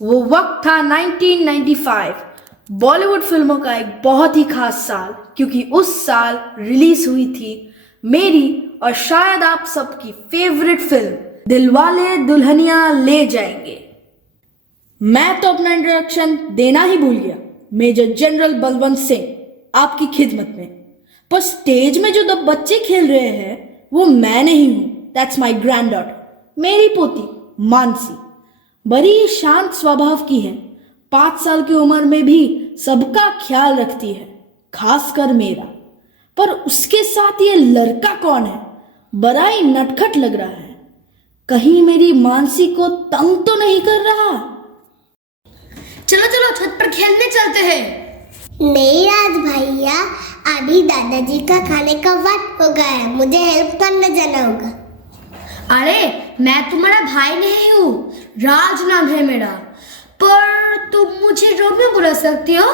वो वक्त था 1995, बॉलीवुड फिल्मों का एक बहुत ही खास साल, क्योंकि उस साल रिलीज हुई थी मेरी और शायद आप सबकी फेवरेट फिल्म दिलवाले दुल्हनिया ले जाएंगे। मैं तो अपना इंट्रोडक्शन देना ही भूल गया। मेजर जनरल बलवंत सिंह आपकी खिदमत में। पर स्टेज में जो दो बच्चे खेल रहे हैं वो मैं नहीं हूं। दैट्स माय ग्रैंडडॉटर, मेरी पोती मानसी। बड़ी शांत स्वभाव की है। 5 साल की उम्र में भी सबका ख्याल रखती है, खासकर मेरा। पर उसके साथ ये लड़का कौन है? बड़ा ही नटखट लग रहा है। कहीं मेरी मानसी को तंग तो नहीं कर रहा? चलो चलो छत पर खेलने चलते हैं। नहीं राज भैया, अभी दादाजी का खाने का वक्त हो गया है, मुझे हेल्प करने जाना होगा। अरे मैं तुम्हारा भाई नहीं हूँ, राज नाम है मेरा। पर तुम मुझे रोमियो बुला सकती हो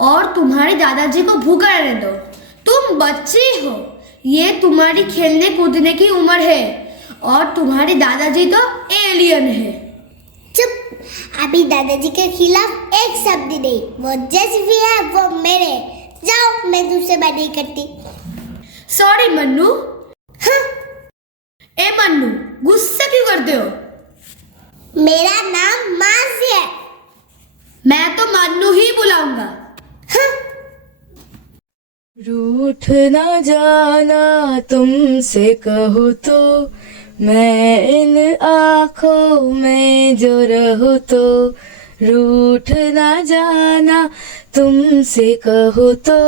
और तुम्हारे दादाजी को भूखा रहने दो। तुम बच्ची हो, ये तुम्हारी खेलने कूदने की उम्र है और तुम्हारे दादाजी तो एलियन है। चुप, अभी दादाजी के खिलाफ एक शब्द नहीं, वो जैसे भी है वो मेरे। जाओ, मैं तुझसे बात नहीं करती। सॉरी मन्नू। हाँ? ए मन्नू, गुस्सा क्यों करते हो? मेरा नाम मानसी है। मैं तो मन्नू ही बुलाऊंगा। हाँ? रूठ ना जाना तुमसे कहूँ तो, मैं इन आँखों में जो रहूँ तो। रूठ ना जाना तुमसे कहूँ तो,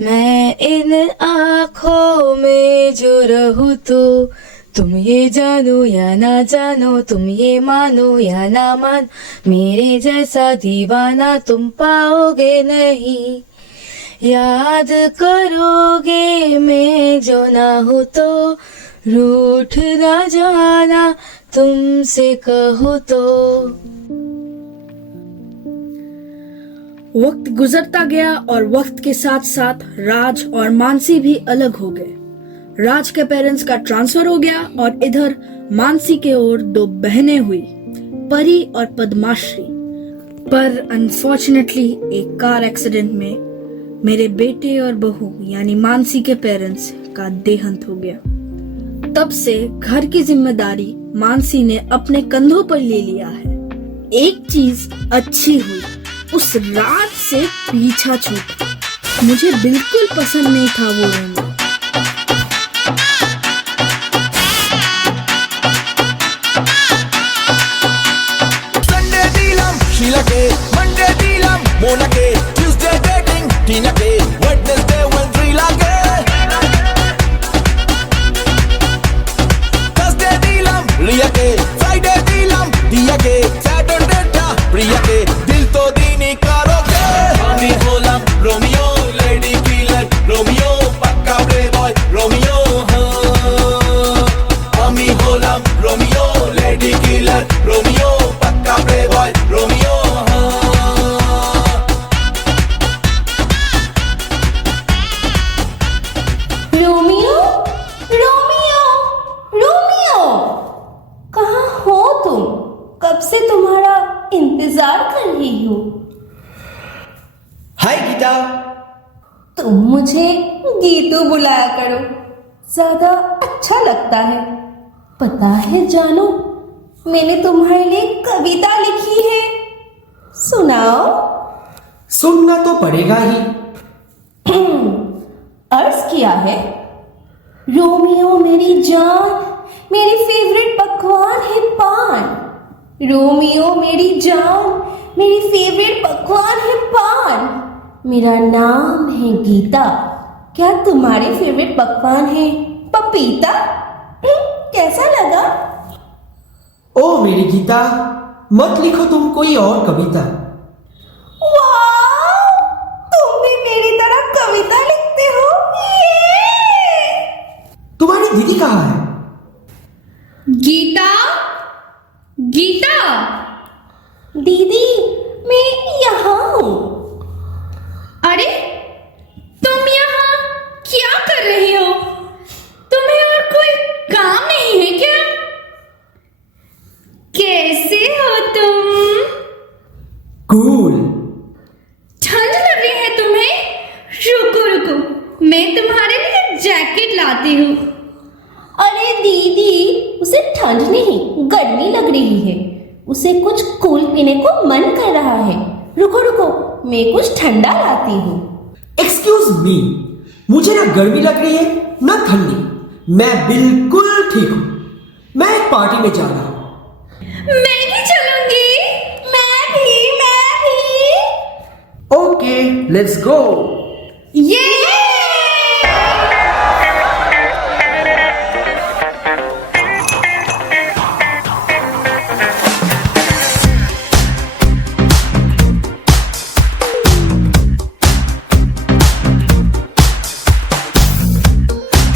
मैं इन आँखों में जो रहूँ तो। तुम ये जानो या ना जानो, तुम ये मानो या ना मान, मेरे जैसा दीवाना तुम पाओगे नहीं। याद करोगे मैं जो ना हो तो, रूठ ना जाना तुमसे कहो तो। वक्त गुजरता गया और वक्त के साथ साथ राज और मानसी भी अलग हो गए। राज के पेरेंट्स का ट्रांसफर हो गया और इधर मानसी के ओर 2 बहनें हुई, परी और पद्माश्री। पर अनफॉर्चुनेटली एक कार एक्सीडेंट में मेरे बेटे और बहू यानी मानसी के पेरेंट्स का देहांत हो गया। तब से घर की जिम्मेदारी मानसी ने अपने कंधों पर ले लिया है। एक चीज अच्छी हुई, उस राज से पीछा छूटा। मुझे बिल्कुल पसंद नहीं था वो रोना। संडे दिलम शीला के, मंडे दिलम मोना के, ट्यूसडे डेटिंग टीना के, वेडनेसडे वेंड्रीला के, थर्सडे दिलम रिया के, फ्राइडे दिलम दिया के, सैटरडे था प्रिया के। दिल तो दीनी करोगे, हामी Holam Romeo, lady killer Romeo, पक्का प्लेबॉय रोमियो। हामी Holam Romeo, lady killer Romeo, पक्का Playboy Romeo. Romeo, Romeo, Romeo, कहाँ हो तुम? कब से तुम्हारा इंतजार कर रही हूँ। हाय गीता। तुम मुझे गीतू बुलाया करो, ज्यादा अच्छा लगता है। पता है जानू, मैंने तुम्हारे लिए कविता लिखी है, सुनाओ। सुनना तो पड़ेगा ही। अर्ज किया है, रोमियो मेरी जान, मेरी फेवरेट पकवान है पान। रोमियो मेरी जान, मेरी फेवरेट पकवान है पान। मेरा नाम है गीता, क्या तुम्हारी फेवरेट पकवान है पपीता? कैसा लगा? ओ मेरी गीता, मत लिखो तुम कोई और कविता। वाह, तुम भी मेरी तरह कविता लिखते हो। ये तुम्हारी दीदी कहाँ है? गीता, गीता। दीदी, मैं यहाँ हूँ। अरे तुम यहाँ क्या कर रही हो? तुम्हें और कोई काम नहीं है क्या? कैसे हो तुम? मैं तुम्हारे लिए जैकेट लाती हूँ। अरे दीदी, उसे ठंड नहीं गर्मी लग रही है। उसे कुछ कूल पीने को मन कर रहा है। रुको रुको, मैं कुछ ठंडा लाती हूँ। एक्सक्यूज मी, मुझे ना गर्मी लग रही है ना ठंडी। मैं बिल्कुल ठीक हूँ। मैं एक पार्टी में जा रहा हूँ। मैं भी चलूंगी। मैं भी। Okay, let's go. ये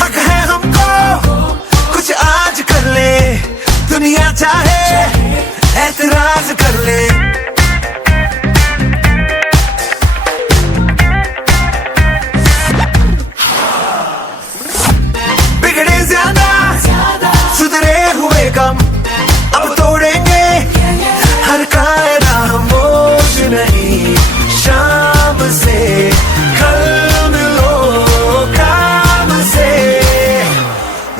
हक है हमको कुछ आज कर ले, दुनिया चाहे ऐतराज कर ले। बिगड़े ज्यादा सुधरे हुए कम, अब तोड़ेंगे हर कायदा हम। बोझ नहीं शाम से, कल मिलो काम से।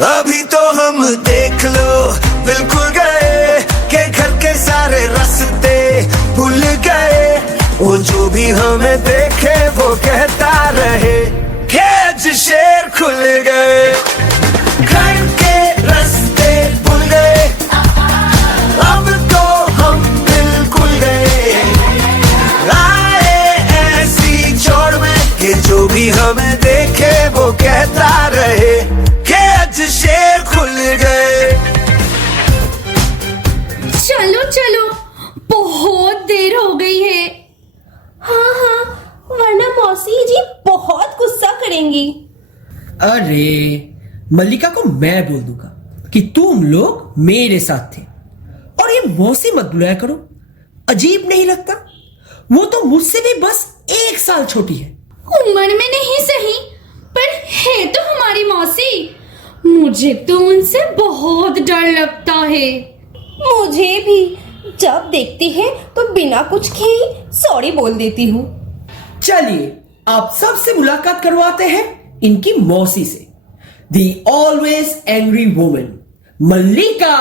अभी तो हम देख लो बिल्कुल गए के घर के सारे रास्ते भूल गए। वो जो भी हमें देखे वो कहता रहे कि आज शेर खुल गए। घर के रास्ते भूल गए, अब तो हम बिल्कुल गए। आए ऐसी चौड़ में कि जो भी हमें देखे वो कहता रहे कि आज शेर खुल गए। चलो चलो, बहुत देर हो गई है। हाँ, वरना मौसी जी बहुत गुस्सा करेंगी। अरे मल्लिका को मैं बोल दूंगा कि तुम लोग मेरे साथ थे। और ये मौसी मत बुलाया करो, अजीब नहीं लगता? वो तो मुझसे भी बस 1 साल छोटी है। उम्र में नहीं सही, पर है तो हमारी मौसी। मुझे तो उनसे बहुत डर लगता है। मुझे भी। जब देखती है तो बिना कुछ किए सॉरी बोल देती हूँ। चलिए आप सबसे मुलाकात करवाते हैं इनकी मौसी से, दी ऑलवेज एंग्री वुमन मल्लिका।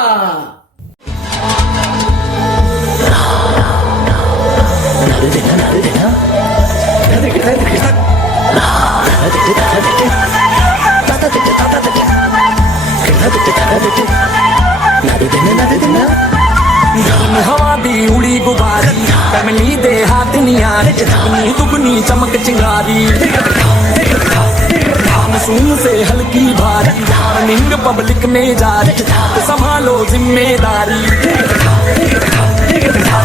हवा दी उड़ी गुबारी, कमली दे हाथ नियार, दुगनी दुगनी चमक चिंगारी। मासूम से हल्की भारी, रनिंग पब्लिक में जारी, संभालो जिम्मेदारी।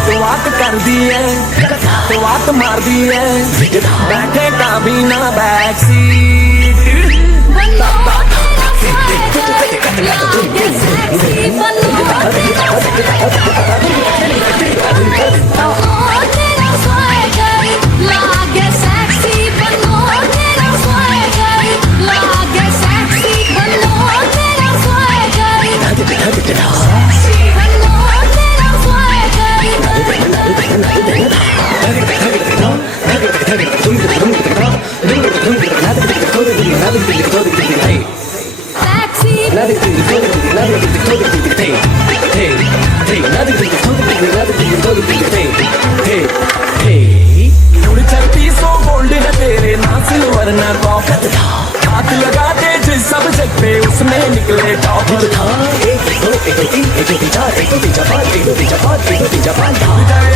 तो वाट कर दी है, तो वाट मार दी है, बैठे का भी ना बैक सीट। चलती सो गोल्ड है तेरे ना सिल्वर ना कॉपर, हाथ लगा दे जिस सब्जेक्ट पे उसमें निकले टॉप।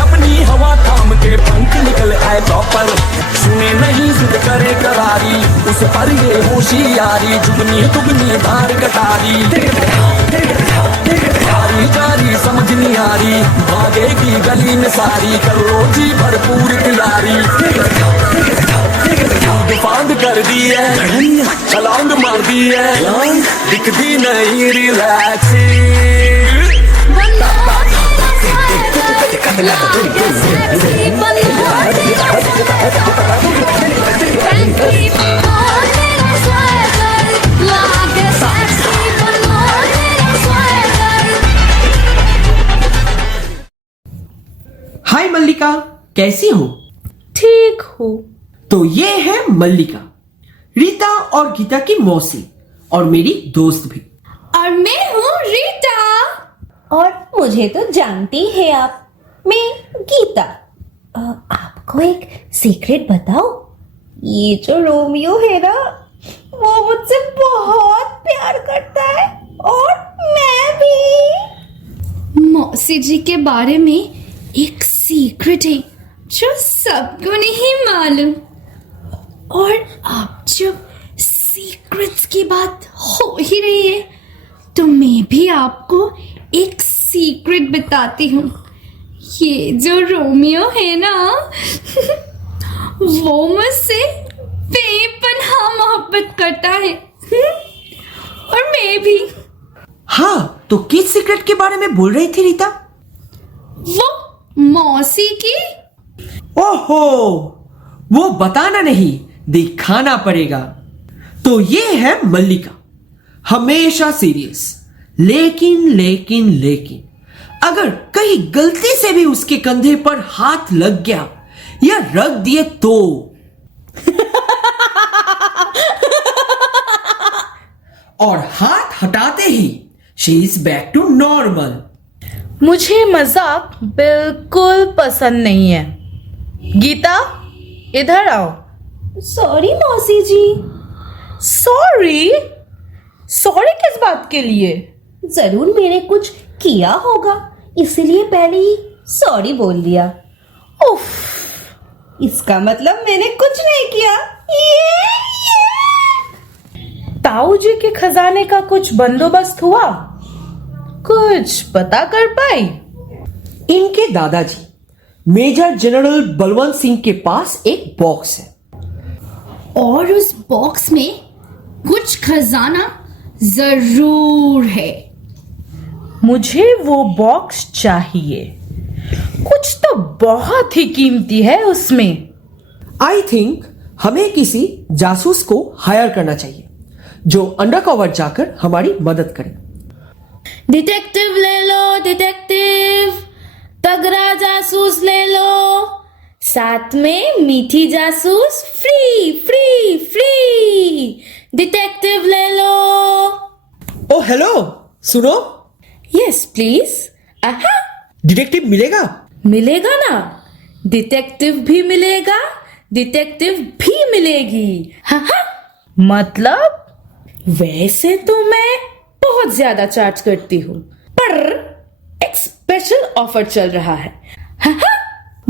अपनी हवा थाम के पंख निकल आए प्रॉपर, सुने नहीं सुध करे करारी, उस पर ये होशियारी, जुगनी दुगनी धार कटारी। जारी जारी समझ नहीं आ रही, भागेगी गली में सारी, करो जी भरपूर तैयारी। फांद कर दी है, छलांग मार दी है, दिखती नहीं रिलैक्सिंग। हाय मल्लिका, कैसी हो? ठीक हूँ। तो ये है मल्लिका, रीता और गीता की मौसी और मेरी दोस्त भी। और मैं हूँ रीता। और मुझे तो जानती है आप, मैं गीता। आपको एक सीक्रेट बताओ, ये जो रोमियो है ना, वो मुझसे बहुत प्यार करता है और मैं भी। मौसी जी के बारे में एक सीक्रेट है जो सबको नहीं मालूम। और अब जब सीक्रेट्स की बात हो ही रही है तो मैं भी आपको एक सीक्रेट बताती हूँ। ये जो रोमियो है ना वो मुझसे बेपनाह मोहब्बत करता है और मैं भी। हाँ, तो किस सीक्रेट के बारे में बोल रही थी रीता? वो मौसी की। ओहो, वो बताना नहीं, दिखाना पड़ेगा। तो ये है मल्लिका, हमेशा सीरियस, लेकिन अगर कहीं गलती से भी उसके कंधे पर हाथ लग गया या रख दिए तो और हाथ हटाते ही she is back to normal. मुझे मजाक बिल्कुल पसंद नहीं है। गीता, इधर आओ। सॉरी मौसी जी। सॉरी? सॉरी किस बात के लिए? जरूर मैंने कुछ किया होगा, इसलिए पहले ही सॉरी बोल दिया। उफ, इसका मतलब मैंने कुछ नहीं किया। ताऊ जी के खजाने का कुछ बंदोबस्त हुआ? कुछ पता कर पाई? इनके दादाजी मेजर जनरल बलवंत सिंह के पास एक बॉक्स है और उस बॉक्स में कुछ खजाना जरूर है। मुझे वो बॉक्स चाहिए। कुछ तो बहुत ही कीमती है उसमें। आई थिंक हमें किसी जासूस को हायर करना चाहिए जो अंडरकवर जाकर हमारी मदद करे। डिटेक्टिव ले लो, डिटेक्टिव। तगड़ा जासूस ले लो, साथ में मीठी जासूस फ्री फ्री फ्री। डिटेक्टिव ले लो। ओ हेलो, सुनो। Yes please. आहा, डिटेक्टिव मिलेगा? मिलेगा ना, डिटेक्टिव भी मिलेगा, डिटेक्टिव भी मिलेगी। हाँ। मतलब वैसे तो मैं बहुत ज्यादा चार्ज करती हूँ, पर एक स्पेशल ऑफर चल रहा है।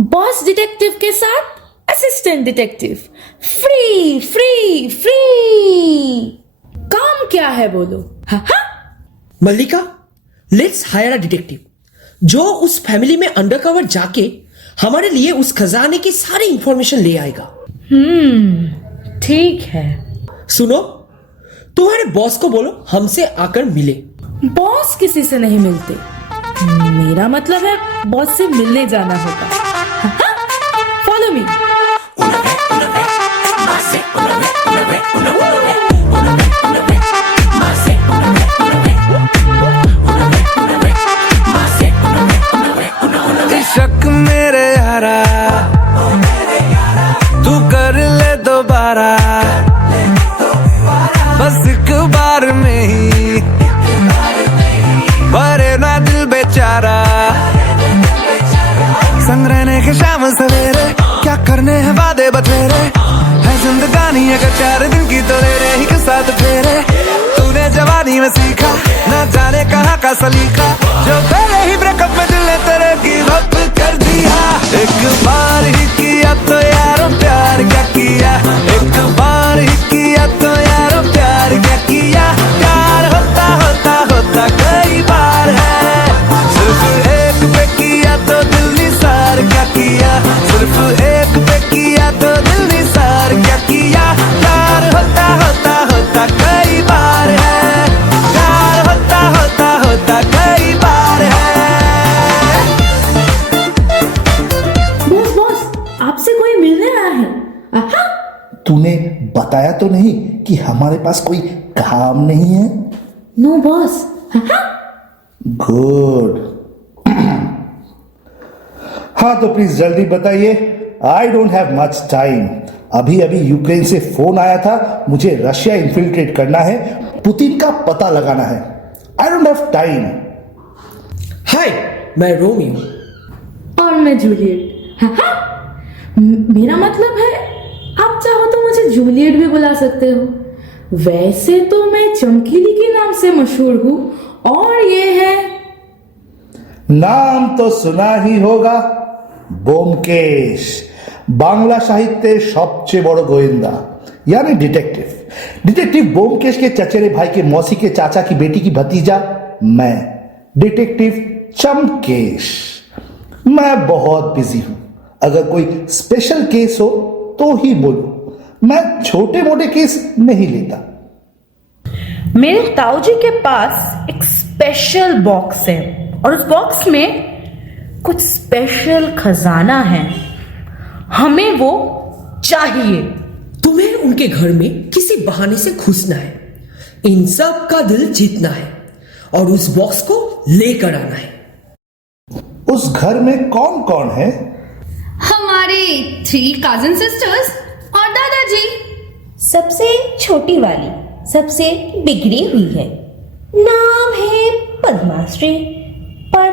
बॉस डिटेक्टिव के साथ assistant detective free free free. काम क्या है बोलो? मल्लिका, लेट्स हायर अ डिटेक्टिव जो उस फैमिली में अंडरकवर जाके हमारे लिए उस खजाने की सारी इंफॉर्मेशन ले आएगा। ठीक है। सुनो, तुम्हारे बॉस को बोलो हमसे आकर मिले। बॉस किसी से नहीं मिलते। मेरा मतलब है बॉस से मिलने जाना होगा। Follow me. शक मेरे यारा, तू कर ले दोबारा, बस एक बार में ही भरे ना दिल बेचारा। संग रहने के शाम सवेरे, क्या करने हैं वादे बतेरे, है जिंदगानी अगर 4 दिन की तो ले रहे के साथ फेरे। तूने जवानी में सीखा ना जाने कहाँ का सलीका, जो पहले ही ब्रेकअप में दिल ने तेरे गिव अप कर दिया। एक बार ही किया तो यारो प्यार क्या किया, एक बार ही किया तो यारो प्यार क्या किया। प्यार होता होता होता कई बार है, सिर्फ एक पे किया तो दिल निसार क्या किया, सिर्फ एक पे किया तो दिल निसार क्या किया। प्यार होता होता होता कई बार है, प्यार होता होता होता कई बार है। बॉस, आपसे कोई मिलने आया है। आहा। तूने बताया तो नहीं कि हमारे पास कोई काम नहीं है? No boss. गुड। हाँ तो प्लीज जल्दी बताइए, I don't have much time. अभी अभी यूक्रेन से फोन आया था, मुझे रशिया इन्फिल्ट्रेट करना है, पुतिन का पता लगाना है। I don't have time. Hi, मैं रोमियो। और मैं जूलियट। मेरा मतलब है आप चाहो तो मुझे जूलियट भी बुला सकते हो। वैसे तो मैं चमकीली के नाम से मशहूर हूँ। और ये है, नाम तो सुना ही होगा, ব্যোমকেশ, বাংলা সাহিত্যের সবচেয়ে বড় গোয়েন্দা यानी डिटेक्टिव ब्योमकेश के चचेरे भाई के मौसी के चाचा की बेटी की भतीजा मैं, डिटेक्टिव चमकेश। मैं बहुत बिजी हूं, अगर कोई स्पेशल केस हो तो ही बोलो, मैं छोटे मोटे केस नहीं लेता। मेरे ताऊजी के पास एक स्पेशल बॉक्स है और उस बॉक्स में कुछ स्पेशल खजाना है, हमें वो चाहिए। तुम्हें उनके घर में किसी बहाने से घुसना है, इन सब का दिल जीतना है और उस बॉक्स को लेकर आना है। उस घर में कौन कौन है? हमारे 3 कजिन सिस्टर्स और दादाजी। सबसे छोटी वाली सबसे बिगड़ी हुई है, नाम है पद्माश्री, पर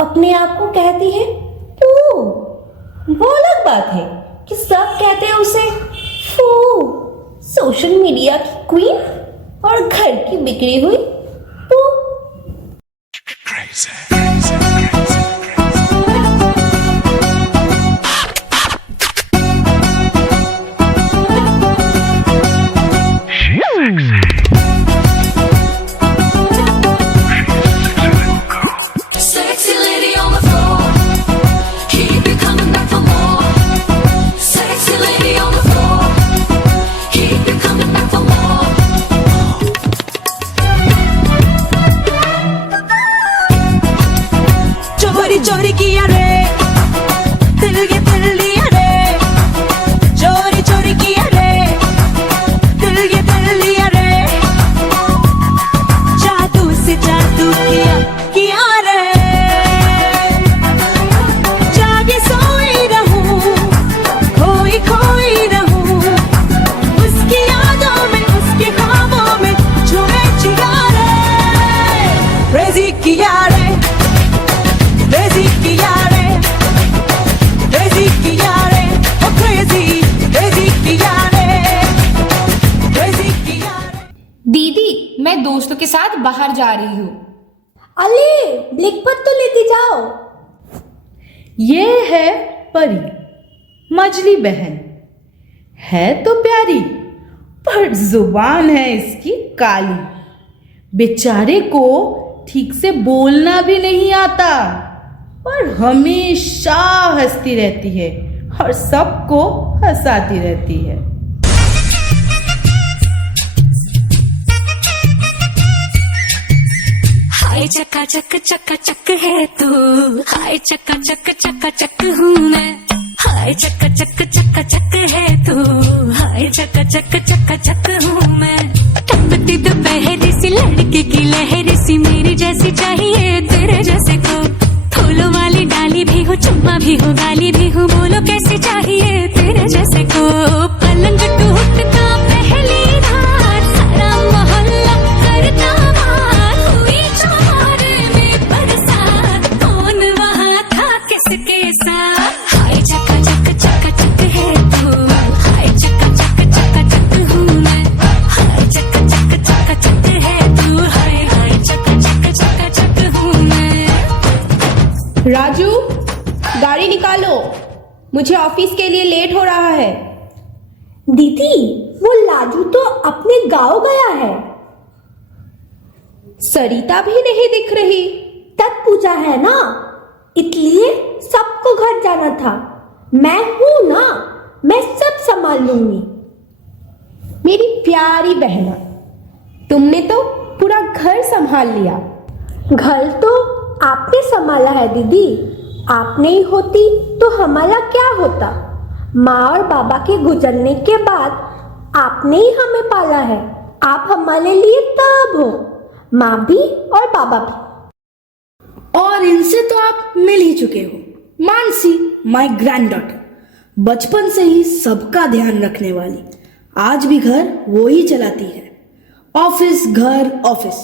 अपने आप को कहती है फू। वो अलग बात है कि सब कहते हैं उसे फू। सोशल मीडिया की क्वीन और घर की बिगड़ी हुई फू। Sexy lady on the floor, keep you coming back for more. Sexy lady on the floor, keep you coming back for more. चोरी चोरी किया रे, दिल ये दिल लिया रे। चोरी चोरी किया रे, दिल ये दिल लिया रे। जादू से जादू किया रे। जागे सोई रहूं, खोई खोई रहूं, उसकी यादों में उसके ख्वाबों में झूमे जिया रे। क्रेजी किया रे, क्रेजी किया रे, क्रेजी किया रे, ओ क्रेजी क्रेजी किया रे, क्रेजी किया रे। दीदी, मैं दोस्तों के साथ बाहर जा रही हूँ। अले ब्लिकपत तो लेके जाओ। ये है परी, मजली बहन। है तो प्यारी, पर जुबान है इसकी काली। बेचारे को ठीक से बोलना भी नहीं आता और हमेशा हंसती रहती है और सबको हंसाती रहती है। हाय चक्का चक है तू, हाय चक्का चक हूँ मैं। हाय चक्का चक है तू, हाय चक्का चक हूँ मैं। टपकती दोपहर सी लड़के की लहर सी, मेरी जैसी चाहिए तेरे जैसे को। फूलों वाली डाली भी हो, चुम्मा भी हो, गाली भी हो, बोलो कैसे चाहिए तेरे जैसे को। पलंग टूटता पहली रात, सारा मोहल्ला करता बात। हुई चौर में बरसात, कौन वहाँ था किसके साथ। हाय चक्का चक है तू, हाय चक्का चक हूँ मैं। हाय चक्का चक है तू, हाय चक्का चक हूँ मैं। राजू, गाड़ी निकालो, मुझे ऑफिस के लिए लेट हो रहा है। दीदी, वो लाजू तो अपने गांव गया है। सरिता भी नहीं दिख रही। तब पूजा है ना, इसलिए सबको घर जाना था। मैं हूं ना, मैं सब संभाल लूंगी। मेरी प्यारी बहना, तुमने तो पूरा घर संभाल लिया। घर तो आपने संभाला है दीदी, आप नहीं होती तो हमारा क्या होता। माँ और बाबा के गुजरने के बाद आपने ही हमें पाला है। आप हमारे लिए तब हो, माँ भी और बाबा भी। और इनसे तो आप मिल ही चुके हो। मानसी, माय ग्रैंडडॉटर, बचपन से ही सबका ध्यान रखने वाली, आज भी घर वो ही चलाती है। ऑफिस घर ऑफिस,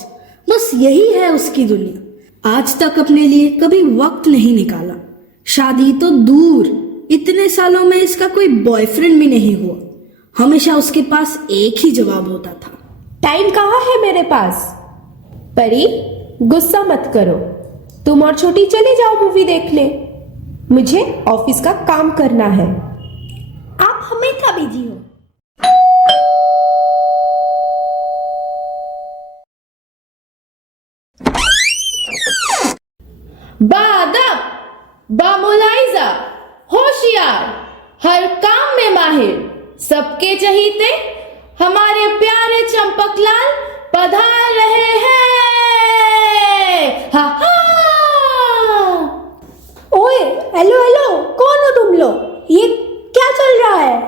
बस यही है उसकी दुनिया। आज तक अपने लिए कभी वक्त नहीं निकाला। शादी तो दूर, इतने सालों में इसका कोई बॉयफ्रेंड भी नहीं हुआ। हमेशा उसके पास एक ही जवाब होता था, टाइम कहाँ है मेरे पास। परी, गुस्सा मत करो, तुम और छोटी चले जाओ मूवी देखने, मुझे ऑफिस का काम करना है। आप हमेशा बिजी हो। बाअदब, बामुलाइजा, होशियार, हर काम में माहिर, सबके चहीते, हमारे प्यारे चंपकलाल पधार रहे हैं। हा हा। ओए, हेलो हेलो, कौन हो तुम लोग? ये क्या चल रहा है?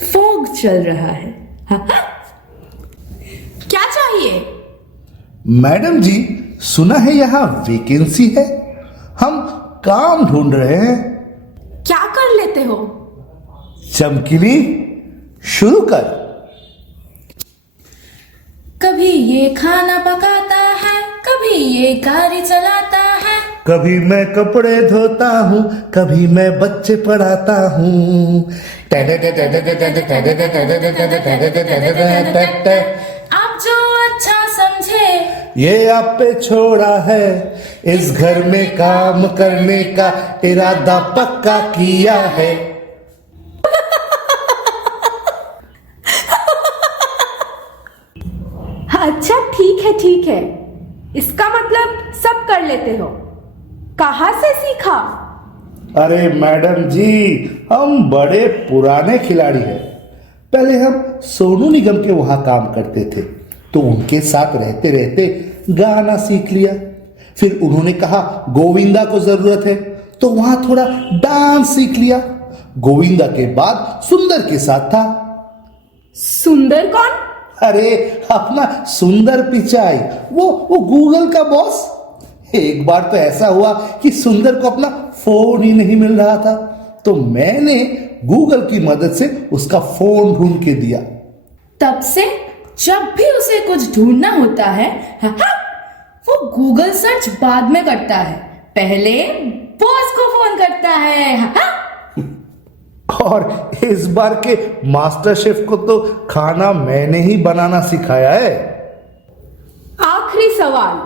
फोग चल रहा है। क्या चाहिए? मैडम जी, सुना है यहाँ वैकेंसी है, हम काम ढूंढ रहे हैं। क्या कर लेते हो? चमकीली, शुरू कर। कभी ये खाना पकाता है, कभी ये गाड़ी चलाता है, कभी मैं कपड़े धोता हूँ, कभी मैं बच्चे पढ़ाता हूँ। आप जो अच्छा समझे ये आप पे छोड़ा है, इस घर में काम करने का इरादा पक्का किया है। अच्छा ठीक है, इसका मतलब सब कर लेते हो। कहाँ से सीखा? अरे मैडम जी, हम बड़े पुराने खिलाड़ी हैं। पहले हम सोनू निगम के वहां काम करते थे, तो उनके साथ रहते रहते गाना सीख लिया। फिर उन्होंने कहा गोविंदा को जरूरत है, तो वहां थोड़ा डांस सीख लिया। गोविंदा के बाद सुंदर के साथ था। सुंदर कौन? अरे अपना सुंदर पिचाई, वो गूगल का बॉस। एक बार तो ऐसा हुआ कि सुंदर को अपना फोन ही नहीं मिल रहा था, तो मैंने गूगल की मदद से उसका फोन ढूंढ के दिया। तब से जब भी उसे कुछ ढूंढना होता है, वो गूगल सर्च बाद में करता है, पहले बॉस को फोन करता है। और इस बार के मास्टर शेफ को तो खाना मैंने ही बनाना सिखाया है। आखिरी सवाल,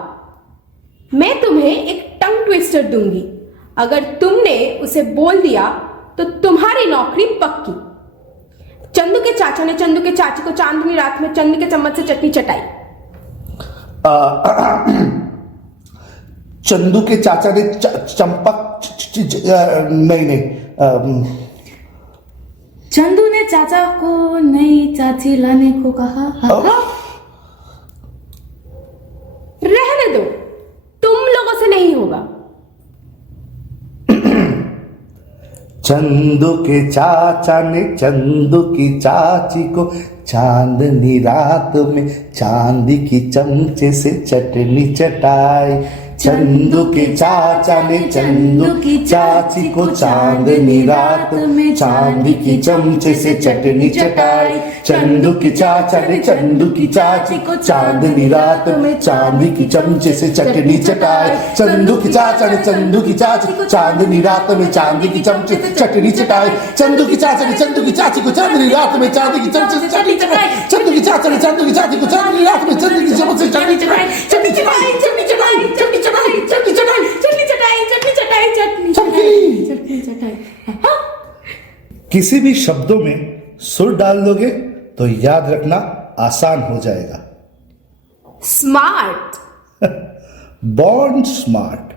मैं तुम्हें एक टंग ट्विस्टर दूंगी। अगर तुमने उसे बोल दिया तो तुम्हारी नौकरी पक्की। चंदू के चाचा ने चंदू के चाची को चांदनी रात में चंदनी के चम्मच से चटनी चटाई। चंदू के चाचा ने चंपक नहीं चंदू ने चाचा को नई चाची लाने को कहा। रहने दो, तुम लोगों से नहीं होगा। चंदू के चाचा ने चंदू की चाची को चांदनी रात में चांदी की चमचे से चटनी चटाई। चंदू के चाचा ने चंदू की चाची को चांदनी रात में चांदी की चमचे से चटनी चटाई। चंदू के चाचा ने चंदू की चाची को चांदनी रात में चांदी की चमचे से चटनी चटाई। चंदू के चाचा ने चंदू की चाची को चांदनी रात में चांदी की चमचे से चटनी चटाई। चंदू की चाचा ने चंदू की चाची को चांदनी रात में चांदी की चमचे से चटनी चटाई। चंदू की चाचा ने चंदू की चाची को चांदनी रात में चांदी की चमचे से चटनी चटाई। चटनी चटाई, चटनी चटाई, चटनी चटाई, चटनी चटाई, चटनी चटाई, चटनी चटाई, चटनी चटाई। किसी भी शब्दों में सुर डाल दोगे तो याद रखना आसान हो जाएगा। Smart, born smart.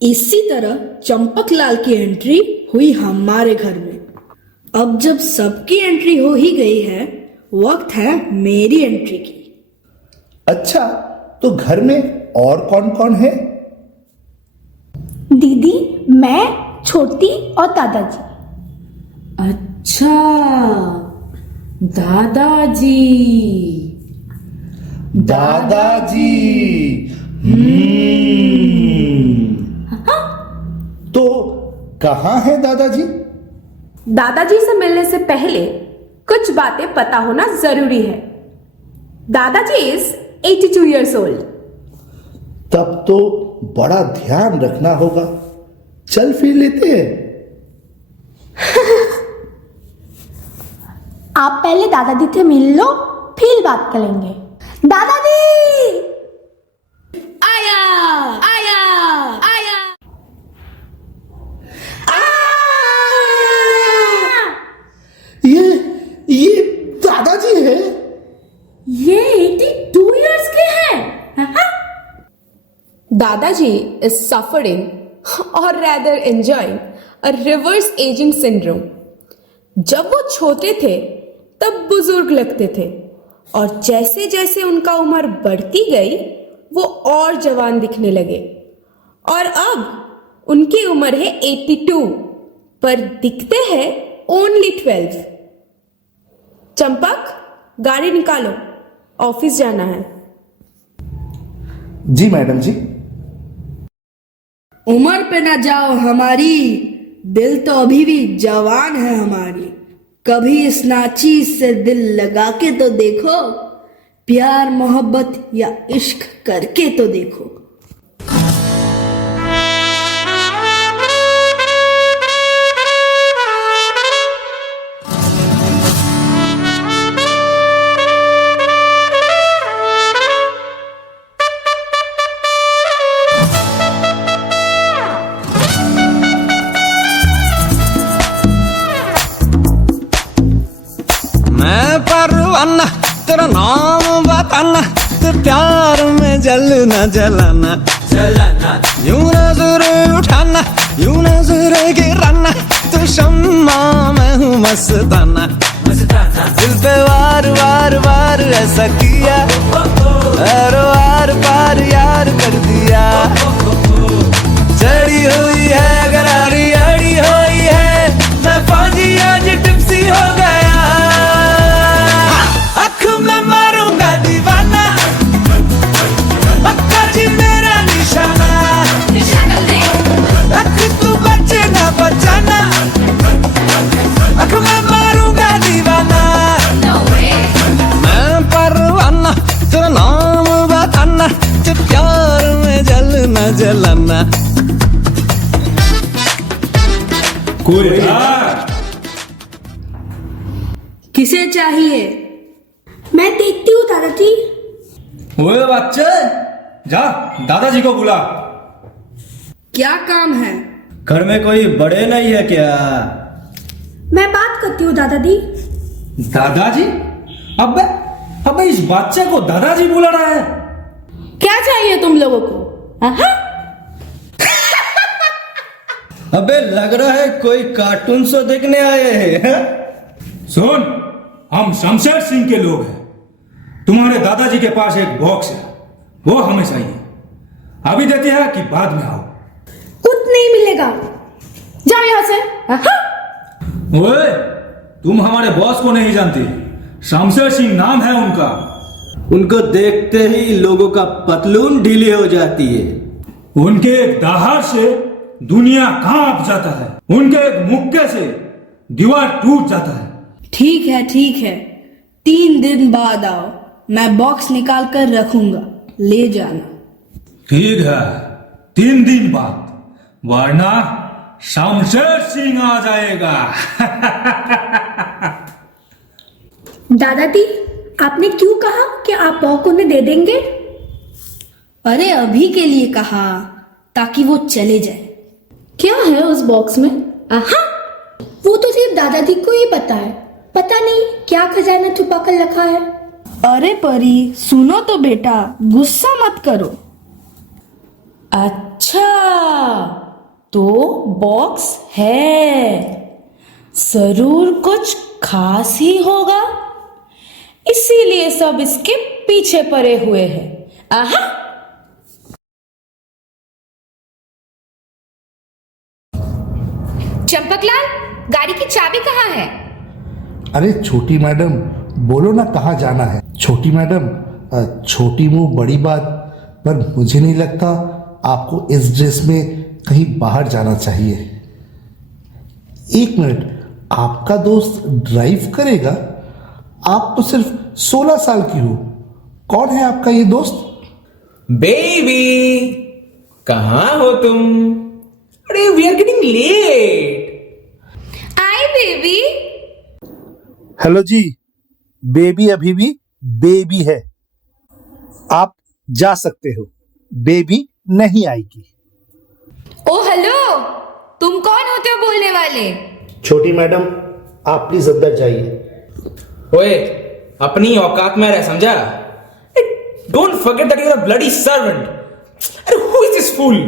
इसी तरह चंपकलाल की एंट्री हुई हमारे घर में। अब जब सबकी एंट्री हो ही गई है, वक्त है मेरी एंट्री की। अच्छा, तो घर में और कौन कौन है? दीदी, मैं, छोटी और दादाजी। अच्छा, दादाजी। दादाजी। तो कहाँ है दादाजी? दादाजी से मिलने से पहले कुछ बातें पता होना जरूरी है। दादाजी इज 82 years old। तब तो बड़ा ध्यान रखना होगा। चल फिर लेते हैं। आप पहले दादाजी से मिल लो, फिर बात करेंगे। दादाजी आया आया आया। ये दादाजी है। ये 82 years के हैं। दादाजी is suffering or rather enjoying a reverse aging syndrome। जब वो छोटे थे तब बुजुर्ग लगते थे और जैसे जैसे उनका उम्र बढ़ती गई वो और जवान दिखने लगे और अब उनकी उम्र है 82 पर दिखते हैं ओनली 12। चंपक, गाड़ी निकालो, ऑफिस जाना है। जी मैडम जी। उम्र पे ना जाओ हमारी, दिल तो अभी भी जवान है हमारी। कभी इस नाचीज से दिल लगा के तो देखो, प्यार मोहब्बत या इश्क करके तो देखो। मैं परवाना तेरा नाम बताना, तो प्यार में जलना जलाना जलाना, यूं नजर उठाना यूं नजर गिराना, तो शम्मा मैं हूँ मस्ताना मस्ताना। दिल पे वार वार वार ऐसा किया, हर वार पार यार कर दिया। चढ़ी हुई है गरारी अड़ी हुई है, मैं पाजी आज टिप्सी हो गया। अख में मारूंगा दीवाना, पक्का जी मेरा निशाना। अख तू बचे ना बचाना, अख में मारूंगा दीवाना। मैं परवाना तेरा नाम बताना, तो प्यार में जलना जलाना। कोई किसे चाहिए? मैं देखती हूँ दादाजी। ओए बच्चे, जा दादाजी को बुला। क्या काम है? घर में कोई बड़े नहीं है क्या? मैं बात करती हूँ दादाजी। दादाजी? अबे अबे इस बच्चे को दादाजी बुला रहा है। क्या चाहिए तुम लोगों को? अबे लग रहा है कोई कार्टून शो देखने आए हैं। सुन, हम शमशेर सिंह के लोग हैं। तुम्हारे दादाजी के पास एक बॉक्स है, वो हमें चाहिए। अभी देते हैं कि बाद में आओ? कुछ नहीं मिलेगा, जाओ यहाँ से। ओए, तुम हमारे बॉस को नहीं जानती। शमशेर सिंह नाम है उनका। उनको देखते ही लोगों का पतलून ढीली हो जाती है। उनके एक दहाड़ से दुनिया कांप जाता है, उनके एक मुक्के से दीवार टूट जाता है। ठीक है 3 दिन बाद आओ, मैं बॉक्स निकाल कर रखूंगा, ले जाना। ठीक है, 3 दिन बाद, वरना शमशेर सिंह आ जाएगा। दादाजी, आपने क्यों कहा कि आप बॉक्स उन्हें दे देंगे? अरे अभी के लिए कहा, ताकि वो चले जाए। क्या है उस बॉक्स में? वो तो सिर्फ दादाजी को ही पता है। पता नहीं क्या खजाना छुपा कर रखा है। अरे परी, सुनो तो बेटा, गुस्सा मत करो। अच्छा, तो बॉक्स है, जरूर कुछ खास ही होगा, इसीलिए सब इसके पीछे पड़े हुए हैं। आहा, चंपकलाल, गाड़ी की चाबी कहाँ है? अरे छोटी मैडम, बोलो ना कहाँ जाना है। छोटी मैडम, छोटी मुंह बड़ी बात, पर मुझे नहीं लगता आपको इस ड्रेस में कहीं बाहर जाना चाहिए। एक मिनट, आपका दोस्त ड्राइव करेगा? आप तो सिर्फ 16 साल की हो। कौन है आपका ये दोस्त? बेबी, कहाँ हो तुम? अरे we are getting late. I baby. Hello जी, बेबी अभी भी बेबी है, आप जा सकते हो, बेबी नहीं आएगी। ओ हेलो, तुम कौन होते हो बोलने वाले? छोटी मैडम, आप प्लीज अंदर जाइए। ओए, अपनी औकात में रह, समझा? Don't forget that you are a bloody servant. अरे who is this fool?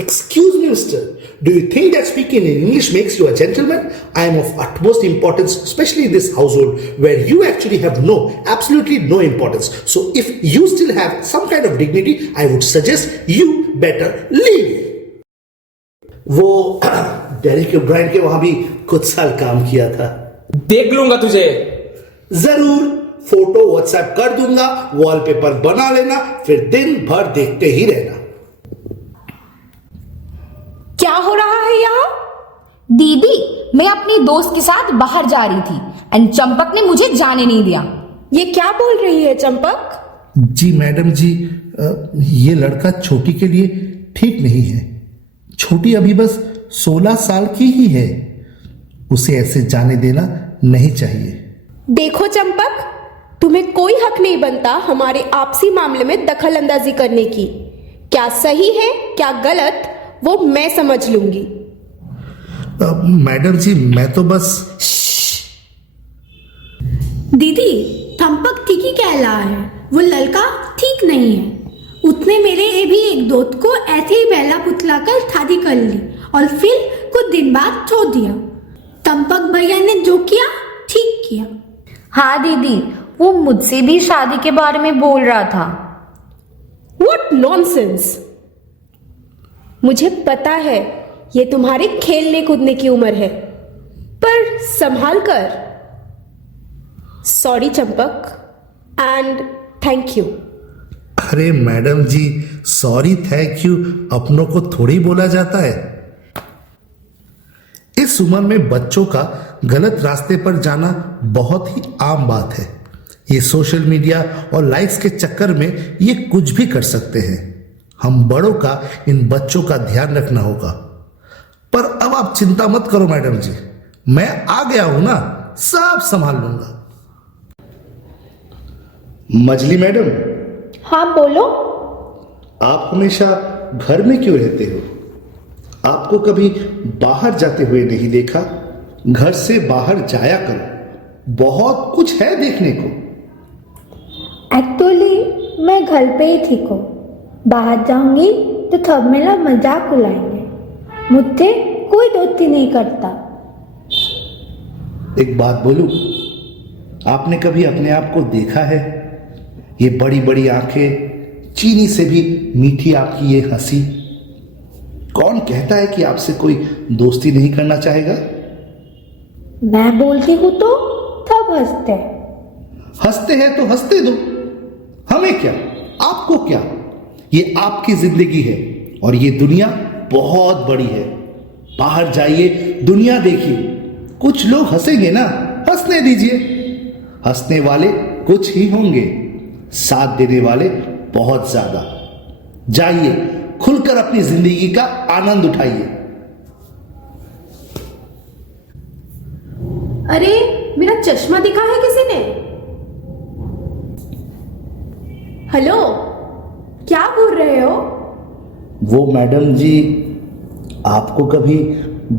Excuse me, mister. Do you think that speaking in English makes you a gentleman? I am of utmost importance, especially in this household where you actually have absolutely no importance. So if you still have some kind of dignity, I would suggest you better leave. वो Derek O'Brien के वहां भी कुछ साल काम किया था। देख लूंगा तुझे। जरूर, फोटो व्हाट्सएप कर दूंगा, वॉलपेपर बना लेना, फिर दिन भर देखते ही रहना। क्या हो रहा है यहाँ? दीदी, मैं अपनी दोस्त के साथ बाहर जा रही थी एंड चंपक ने मुझे जाने नहीं दिया। ये क्या बोल रही है चंपक? जी मैडम जी, ये लड़का छोटी के लिए ठीक नहीं है। छोटी अभी बस 16 साल की ही है, उसे ऐसे जाने देना नहीं चाहिए। देखो चंपक, तुम्हें कोई हक नहीं बनता हमारे आपसी मामले में दखल अंदाजी करने की। क्या सही है क्या गलत वो मैं समझ लूंगी। मैडम जी, मैं तो बस। दीदी, चंपक ठीक ही कह रहा है, वो लड़का ठीक नहीं है। उसने मेरे भी एक दोस्त को ऐसे ही पहला पुतला कर शादी कर ली और फिर कुछ दिन बाद छोड़ दिया। चंपक भैया ने जो किया ठीक किया। हाँ दीदी, वो मुझसे भी शादी के बारे में बोल रहा था। What nonsense! मुझे पता है ये तुम्हारे खेलने कूदने की उम्र है, पर संभाल कर। Sorry Champak and thank you. अरे madam ji, sorry thank you अपनों को थोड़ी बोला जाता है। इस उम्र में बच्चों का गलत रास्ते पर जाना बहुत ही आम बात है। ये सोशल मीडिया और लाइक्स के चक्कर में ये कुछ भी कर सकते हैं। हम बड़ों का इन बच्चों का ध्यान रखना होगा। पर अब आप चिंता मत करो मैडम जी, मैं आ गया हूं ना, सब संभाल लूंगा। मजली मैडम। हाँ बोलो। आप हमेशा घर में क्यों रहते हो? आपको कभी बाहर जाते हुए नहीं देखा। घर से बाहर जाया करो, बहुत कुछ है देखने को। एक्चुअली मैं घर पे ही ठीक हूँ, बाहर जाऊंगी तो सब मेरा मजाक उड़ाएंगे। मुझसे कोई दोस्ती नहीं करता। एक बात बोलूं, आपने कभी अपने आप को देखा है? ये बड़ी बड़ी आंखें, चीनी से भी मीठी आपकी ये हंसी। कौन कहता है कि आपसे कोई दोस्ती नहीं करना चाहेगा? मैं बोलती हूँ तो सब हंसते हैं। हंसते हैं तो हंसते दो, हमें क्या, आपको क्या। ये आपकी जिंदगी है और ये दुनिया बहुत बड़ी है। बाहर जाइए, दुनिया देखिए। कुछ लोग हंसेंगे ना, हंसने दीजिए। हंसने वाले कुछ ही होंगे, साथ देने वाले बहुत ज्यादा। जाइए, खुलकर अपनी जिंदगी का आनंद उठाइए। अरे मेरा चश्मा दिखा है किसी ने? हेलो, क्या बोल रहे हो? वो मैडम जी, आपको कभी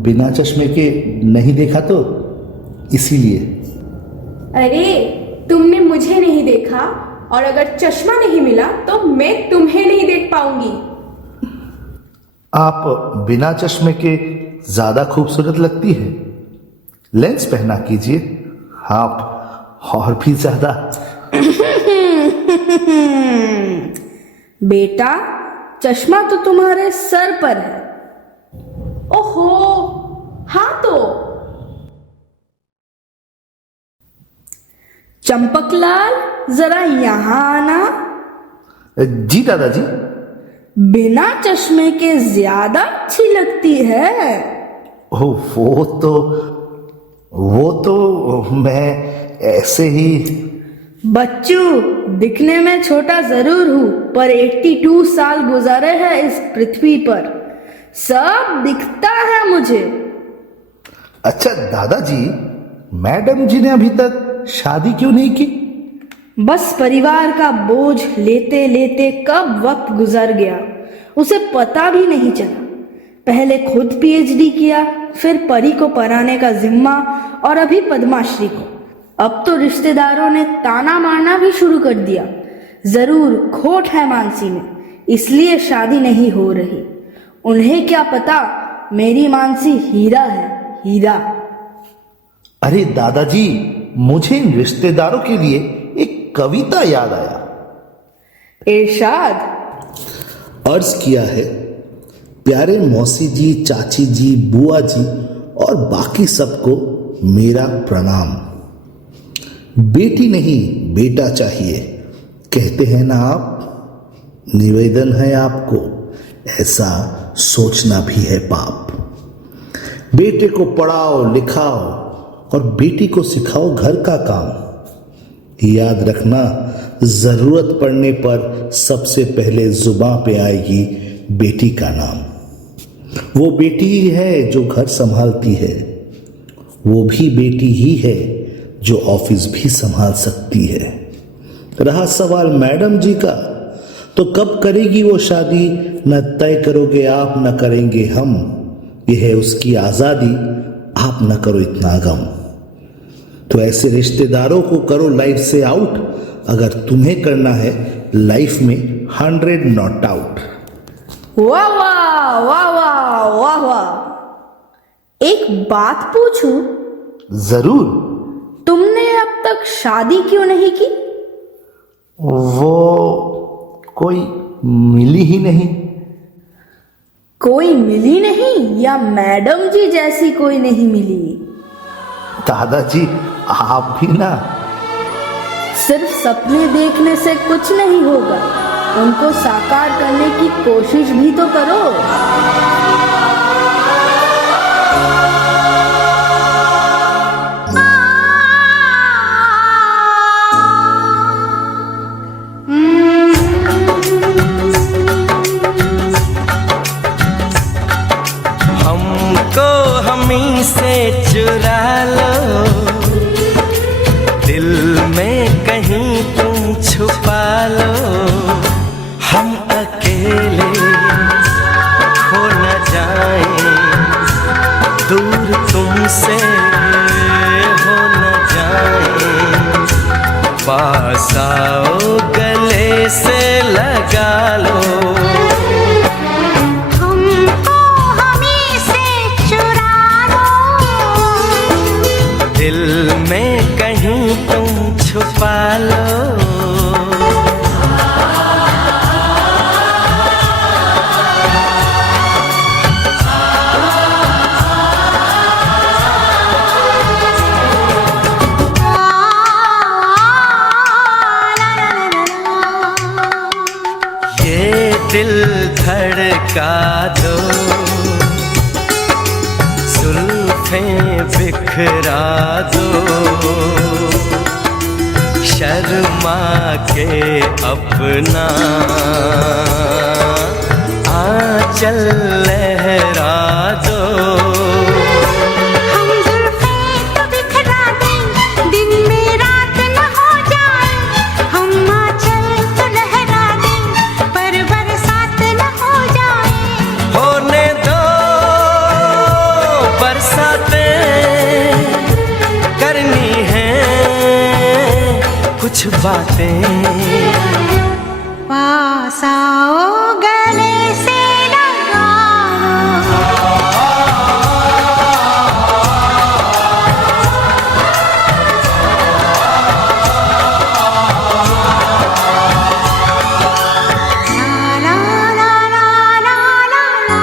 बिना चश्मे के नहीं देखा तो इसीलिए। अरे तुमने मुझे नहीं देखा, और अगर चश्मा नहीं मिला तो मैं तुम्हें नहीं देख पाऊंगी। आप बिना चश्मे के ज्यादा खूबसूरत लगती है। लेंस पहना कीजिए, आप और भी ज्यादा। बेटा, चश्मा तो तुम्हारे सर पर है। ओहो, हाँ तो। चंपकलाल, जरा यहां आना। जी दादाजी। बिना चश्मे के ज्यादा अच्छी लगती है। ओह वो तो मैं ऐसे ही। बच्चू, दिखने में छोटा जरूर हूं, पर 82 साल गुजारे हैं इस पृथ्वी पर, सब दिखता है मुझे। अच्छा दादाजी, मैडम जी ने अभी तक शादी क्यों नहीं की? बस परिवार का बोझ लेते लेते कब वक्त गुजर गया उसे पता भी नहीं चला। पहले खुद पीएचडी किया, फिर परी को पढ़ाने का जिम्मा, और अभी पद्माश्री को। अब तो रिश्तेदारों ने ताना मारना भी शुरू कर दिया। जरूर खोट है मानसी में, इसलिए शादी नहीं हो रही। उन्हें क्या पता मेरी मानसी हीरा है, हीरा। अरे दादाजी, मुझे इन रिश्तेदारों के लिए एक कविता याद आया। इरशाद। अर्ज किया है, प्यारे मौसी जी, चाची जी, बुआ जी और बाकी सबको मेरा प्रणाम। बेटी नहीं बेटा चाहिए, कहते हैं ना आप। निवेदन है आपको, ऐसा सोचना भी है पाप। बेटे को पढ़ाओ लिखाओ और बेटी को सिखाओ घर का काम। याद रखना, जरूरत पड़ने पर सबसे पहले जुबां पे आएगी बेटी का नाम। वो बेटी ही है जो घर संभालती है, वो भी बेटी ही है जो ऑफिस भी संभाल सकती है। रहा सवाल मैडम जी का, तो कब करेगी वो शादी, न तय करोगे आप न करेंगे हम। यह है उसकी आजादी, आप न करो इतना गम। तो ऐसे रिश्तेदारों को करो लाइफ से आउट, अगर तुम्हें करना है लाइफ में 100 नॉट आउट। वाह वाह वाह वाह वाह वाह। एक बात पूछूं? जरूर। तुमने अब तक शादी क्यों नहीं की? वो कोई मिली ही नहीं। कोई मिली नहीं या मैडम जी जैसी कोई नहीं मिली? दादाजी, आप भी ना। सिर्फ सपने देखने से कुछ नहीं होगा, उनको साकार करने की कोशिश भी तो करो। हमको हमी से चुरा लो, दिल में कहीं तुम छुपा लो। हम अकेले खो न जाएं, दूर तुमसे हो न जाएं। पास आओ, गले से लगा लो। दिल में कहीं तुम छुपा लो। ये दिल धड़का दो, जुल्फें बिखरा दो। शर्मा के अपना आंचल लहरा दो। हम जुल्फें तो बिखरा दें, दिन में रात न हो जाए। हम आंचल तो लहरा दें, पर बरसात न हो जाए। होने दो बरसातें, करनी है कुछ बातें। पास आओ, गले से लगा लो। ला ला ला ला ला ला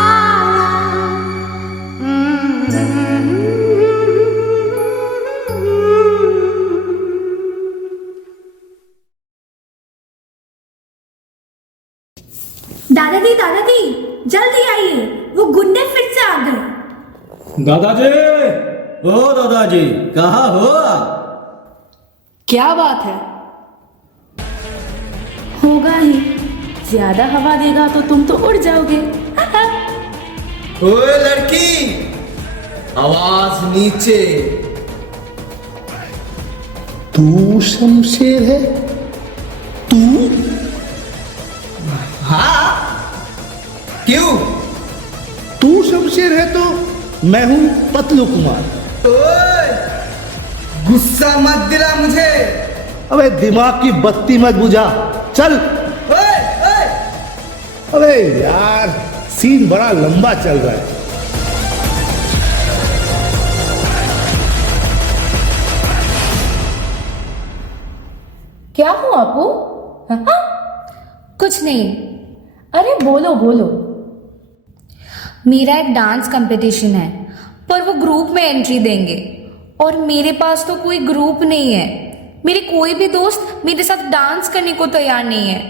दादाजी दादाजी, जल्दी आइए, वो गुंडे फिर से आ गए। दादाजी, ओ दादाजी, कहाँ हो आप? क्या बात है? होगा ही, ज्यादा हवा देगा तो तुम तो उड़ जाओगे। ओए लड़की, आवाज नीचे। तू शमशेर है? तू? हाँ, क्यों? तू शमशेर है तो मैं हूं पतलू कुमार। ओए, गुस्सा मत दिला मुझे। अबे दिमाग की बत्ती मत बुझा, चल। ओए, ओए। अबे यार, सीन बड़ा लंबा चल रहा है। क्या हुआ अपू? हाँ? कुछ नहीं। अरे बोलो बोलो। मेरा एक डांस कंपटीशन है, पर वो ग्रुप में एंट्री देंगे और मेरे पास तो कोई ग्रुप नहीं है। मेरे कोई भी दोस्त मेरे साथ डांस करने को तैयार नहीं है।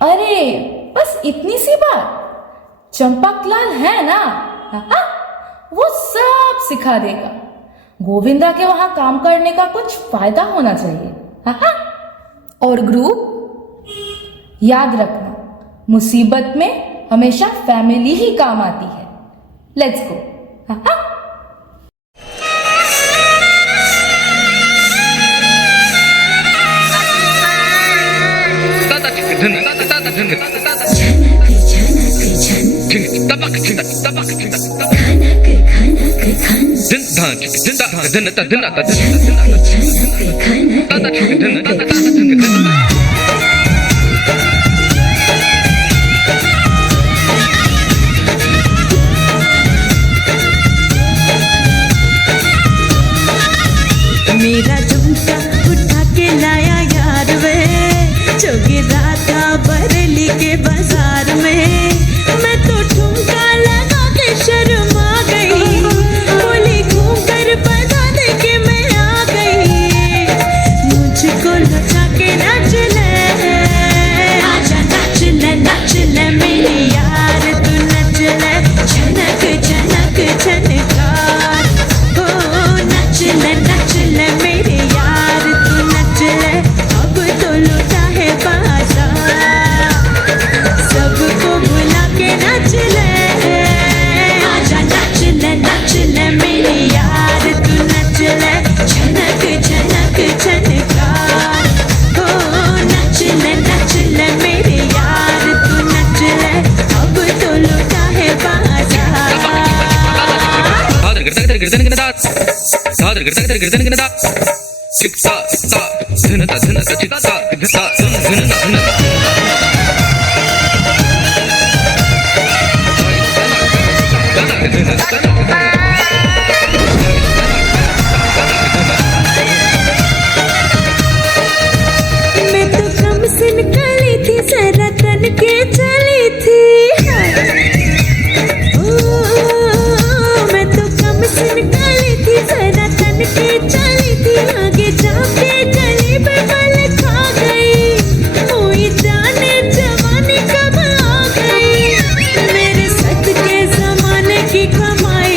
अरे बस इतनी सी बात, चंपकलाल है ना, हाँ? वो सब सिखा देगा। गोविंदा के वहां काम करने का कुछ फायदा होना चाहिए। हाँ? और ग्रुप? याद रखना, मुसीबत में हमेशा फैमिली ही काम आती है। Let's go. हाँ? मेरा झुमका उठा के लाया यार वे, जो गिरा था बरेली के बाजार में। मैं तो ठुमका लगा के शर्मा गई, बोली घूम कर बता दे के मैं आ गई। मुझको लगा के नाच ले, आजा नाच ले मेरी यार, तू नच ले, झनक झनक झनकार। ओ नच ले मेरे यार, तू नच ले, अब तो लुटा है बाजार। सबको बुला के नच ले, आजा नाच ले मेरे यार, तू नच ले, झनक झनक झनकार। ओ नच ले मेरे यार, तू नच ले, अब तो लुटा है बाजार। मैं तो कम से निकली थी, जरा तन के चली थी। मैं तो कम से निकली थी, जरा तन के चली थी। आगे जाके गली में बल खा गई, कोई जाने जवानी कब आ गई। मेरे सद के जमाने की कमाई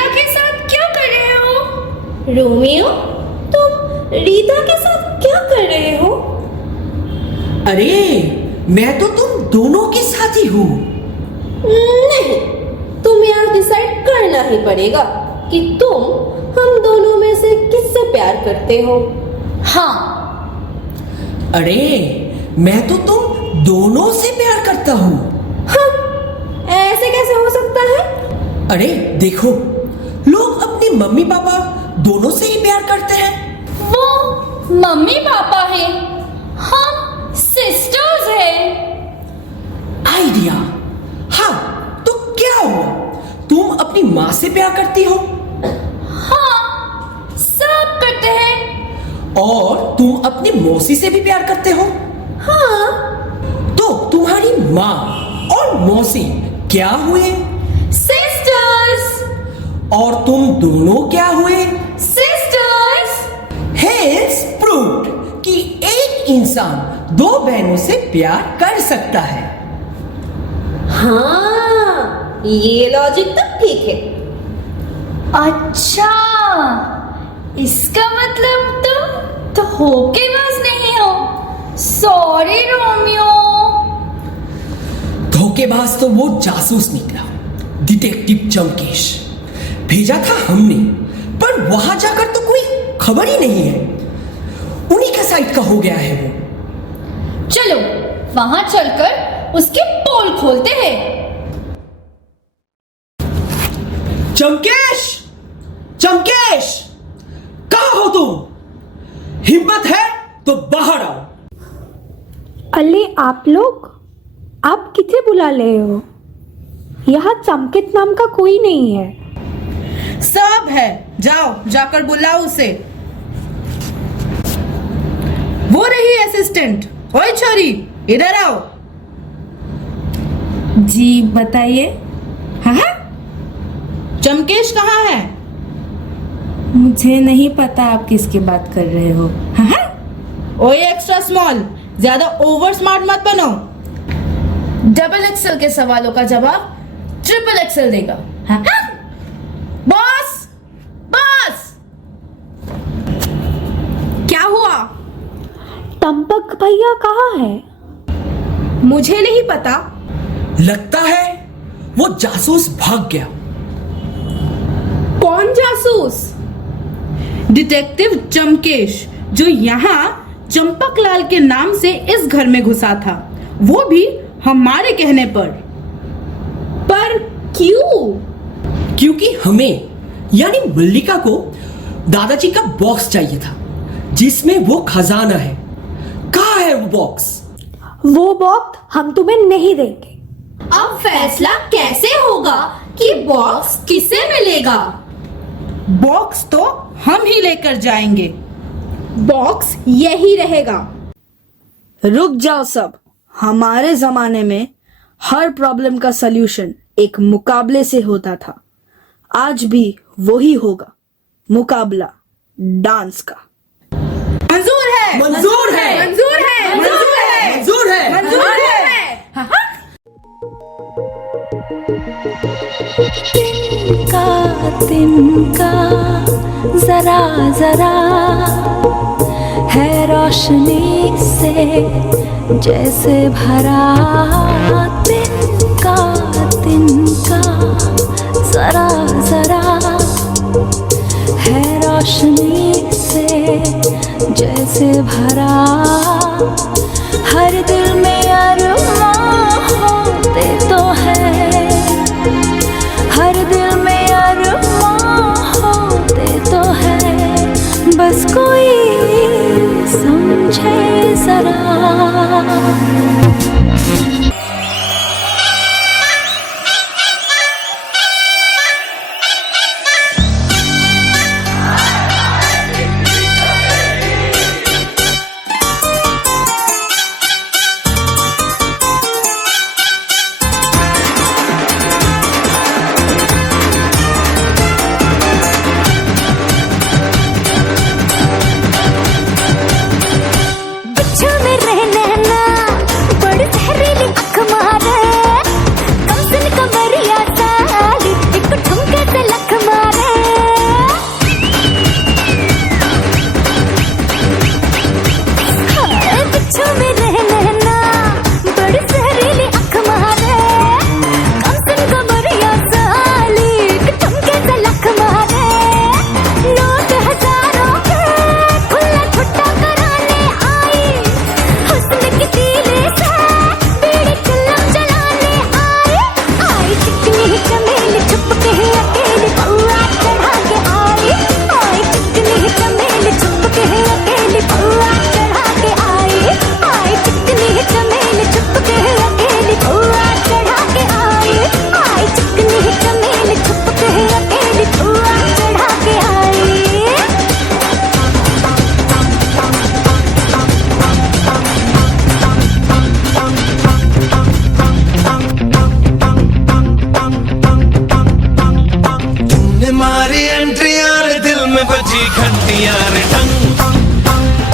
रीता के साथ क्या कर रहे हो? रोमियो, तुम रीता के साथ क्या कर रहे हो? अरे मैं तो तुम दोनों के साथ ही हूँ। नहीं, तुम्हें आज डिसाइड करना ही पड़ेगा कि तुम हम दोनों में से किससे प्यार करते हो। हाँ। अरे मैं तो तुम दोनों से प्यार करता हूँ। हाँ, ऐसे कैसे हो सकता है? अरे देखो, लोग अपनी मम्मी पापा दोनों से ही प्यार करते हैं। वो मम्मी पापा है, हम सिस्टर्स हैं। आइडिया। हाँ, तो क्या हुआ? तुम अपनी माँ से प्यार करती हो? हाँ, सब करते हैं। और तुम अपनी मौसी से भी प्यार करते हो? हाँ। तो तुम्हारी माँ और मौसी क्या हुए? सिस्टर्स। और तुम दोनों क्या हुए? सिस्टर्स। Hence proved कि एक इंसान दो बहनों से प्यार कर सकता है। हाँ, ये लॉजिक तो ठीक है। अच्छा, इसका मतलब तुम धोखेबाज नहीं हो। Sorry Romeo. धोखेबाज तो वो जासूस निकला, डिटेक्टिव चमकेश। भेजा था हमने, पर वहां जाकर तो कोई खबर ही नहीं है। उन्हीं का साइड का हो गया है वो। चलो वहां चलकर उसके पोल खोलते हैं। चमकेश, चमकेश, कहाँ हो तुम? हिम्मत है तो बाहर आओ। अल्ले आप लोग, आप किसे बुला रहे हो? यहाँ चमकित नाम का कोई नहीं है। सब है, जाओ जाकर बुलाओ उसे। वो रही असिस्टेंट। ओए छोरी, इधर आओ। जी बताइए। हाँ, चमकेश कहाँ है? मुझे नहीं पता आप किसकी बात कर रहे हो। हाँ? ओए एक्स्ट्रा स्मॉल, ज्यादा ओवर स्मार्ट मत बनो। डबल एक्सेल के सवालों का जवाब ट्रिपल एक्सेल देगा। हाँ? बॉस, बॉस, क्या हुआ? टम्पक भैया कहाँ है? मुझे नहीं पता। लगता है वो जासूस भाग गया। कौन जासूस? डिटेक्टिव चमकेश, जो यहाँ चंपकलाल के नाम से इस घर में घुसा था, वो भी हमारे कहने पर। पर क्यों? क्योंकि हमें यानी मल्लिका को दादाजी का बॉक्स चाहिए था, जिसमें वो खजाना है। कहाँ है वो बॉक्स? वो बॉक्स हम तुम्हें नहीं देंगे। अब फैसला कैसे होगा कि बॉक्स किसे मिलेगा? बॉक्स तो हम ही लेकर जाएंगे। बॉक्स यही रहेगा। रुक जाओ सब। हमारे जमाने में हर प्रॉब्लम का सलूशन एक मुकाबले से होता था। आज भी वही होगा, मुकाबला डांस का। मंजूर है, मंजूर है, मंजूर है, मंजूर है, मंजूर है, मंजूर है। तिनका जरा जरा है रोशनी से जैसे भरा। तिनका तिनका जरा जरा है रोशनी से जैसे भरा। हर दिल में अरमां होते तो है, हर दिल में अरमां होते तो है, बस कोई समझे जरा। मारी एंट्री यार दिल में बजी घंटी यार टंग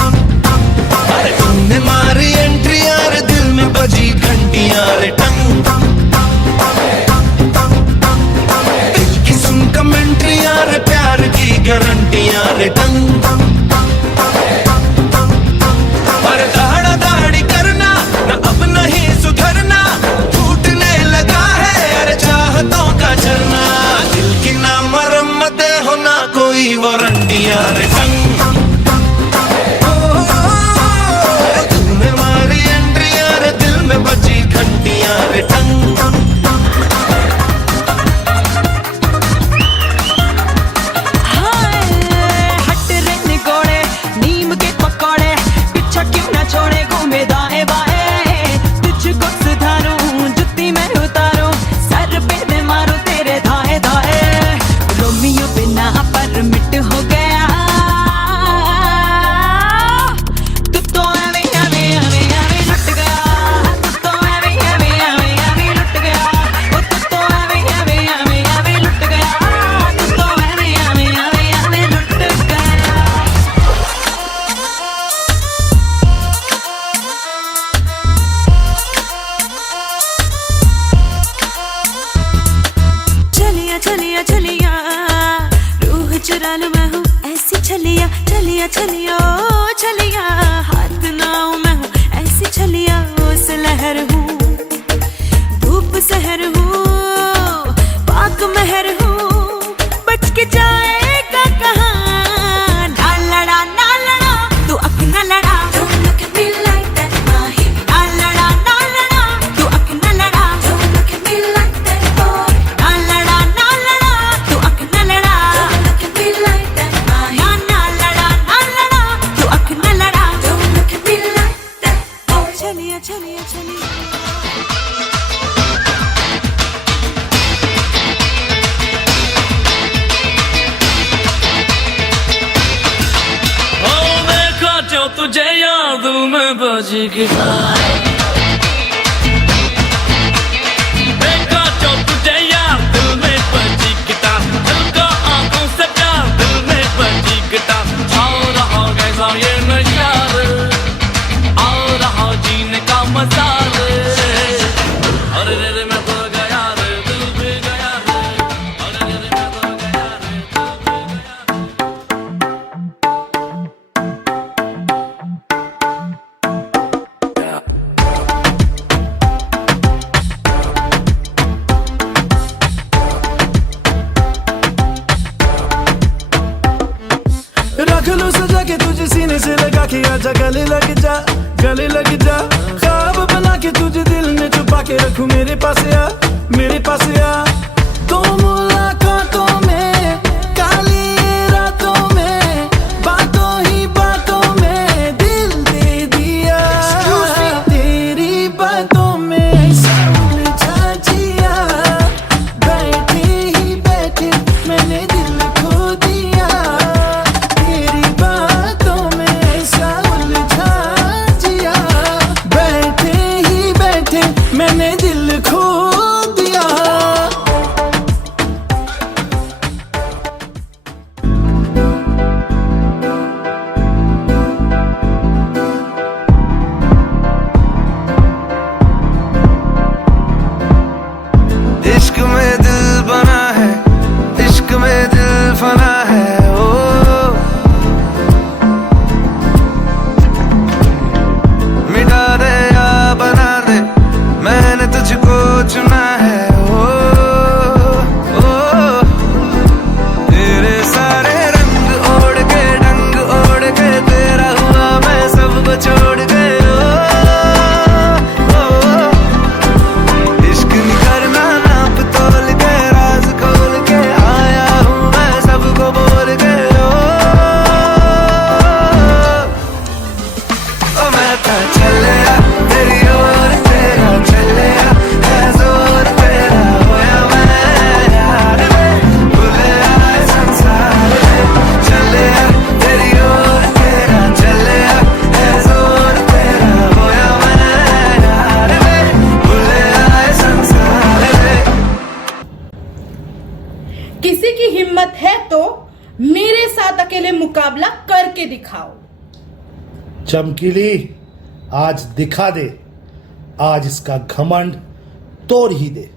अरे तुमने मारी एंट्री यार दिल में बजी घंटी यार टंग दिल की सुन कमेंट्री यार प्यार की गारंटी यार टंग पर दाड़ा दाड़ी करना न अब नहीं सुधरना टूटने लगा है यार चाहतों का झरना दिल की ना मरम्मत हो ना कोई वारंटी यार टंग तूने मारी एंट्री यार दिल में बची घंटी यार टंग छोड़े घूमे दाएं बाएं तुझको सुधारूं जुत्ती में उतारूं सर पे मैं मारूं तेरे धाए धाए रोमियो बिना परमिट हो गया तू तो एवे एवे एवे एवे लुट गया तू तो एवे एवे एवे एवे लुट गया ओ तू तो एवे एवे एवे एवे लुट गया तू तो एवे एवे एवे एवे लुट गया चलिया चलिया रूह चुरा लूं मैं हूँ ऐसी छलिया चलिया चलिया ओ छलिया हाथ नाव मैं हूँ ऐसी छलिया उस लहर हूँ धूप सहर हूँ पाक महर हूँ बच के जाएगा कहाँ ना लड़ा तू अपना लड़ा Don't look at me like that, Mahi. ना लड़ा तू अपना लड़ा Don't look at me like that, boy. ना लड़ा तू अपना लड़ा Don't look at me like that, Mahi. ना लड़ा तू अपना लड़ा Don't look at me like that, boy. चलिया चलिया चलिया देखा जो तुझे याद में बजी गिटार देखा जो तुझे याद दिल में बजी गिटार दिल का आंखों से प्यार दिल में बजी गिटार आओ रहा कैसा ये नशा आओ रहा जीने का मजा अरे रे मैं तो गया रे दिल भी गया रे अरे रे मैं तो गया रे दिल भी गया रख लो सजा के तुझे सीने से लगा के आजा गले लग जा ख्वाब बना के तुझे दिल में छुपा के रखूं मेरे पास आ तो मुलाकातों में काली रातों में बातों ही बातों में दिल दे दिया तेरी बातों में उलझा जिया बैठे ही बैठे मैंने दिल खो दिया तेरी बातों में ऐसा उलझा जिया बैठे ही बैठे मैंने दिल खो दिया हिम्मत है तो मेरे साथ अकेले मुकाबला करके दिखाओ। चमकीली, आज दिखा दे, आज इसका घमंड तोड़ ही दे।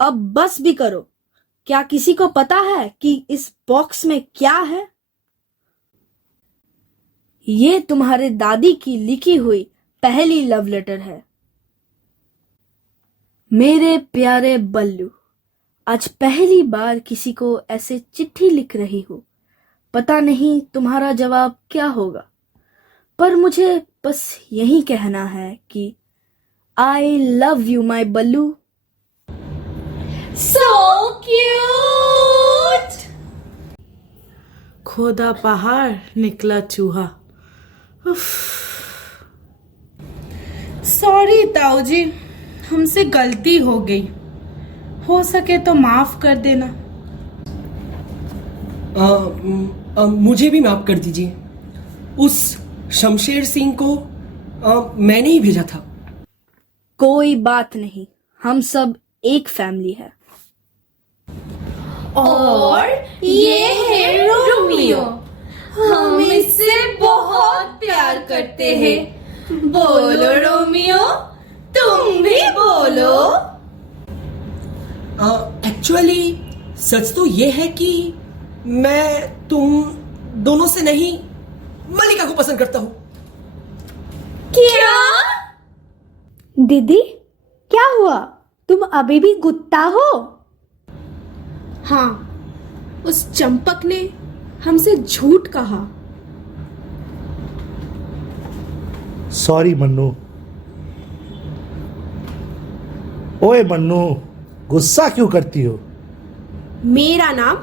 अब बस भी करो। क्या किसी को पता है कि इस बॉक्स में क्या है? ये तुम्हारे दादी की लिखी हुई पहली लव लेटर है। मेरे प्यारे बल्लू, आज पहली बार किसी को ऐसे चिट्ठी लिख रही हूं। पता नहीं तुम्हारा जवाब क्या होगा, पर मुझे बस यही कहना है कि I love you my Ballu. So cute! खोदा पहाड़ निकला चूहा। सॉरी ताऊ जी, हमसे गलती हो गई। हो सके तो माफ कर देना। मुझे भी माफ कर दीजिए। उस शमशेर सिंह को मैंने ही भेजा था। कोई बात नहीं, हम सब एक फैमिली है। और ये है रोमियो, हम इससे बहुत प्यार करते हैं। बोलो रोमियो, तुम भी बोलो। एक्चुअली सच तो ये है कि मैं तुम दोनों से नहीं, मल्लिका को पसंद करता हूं। क्या? दीदी, क्या हुआ? तुम अभी भी गुस्सा हो? हाँ, उस चंपक ने हमसे झूठ कहा। सॉरी मन्नू। ओए मन्नू, गुस्सा क्यों करती हो? मेरा नाम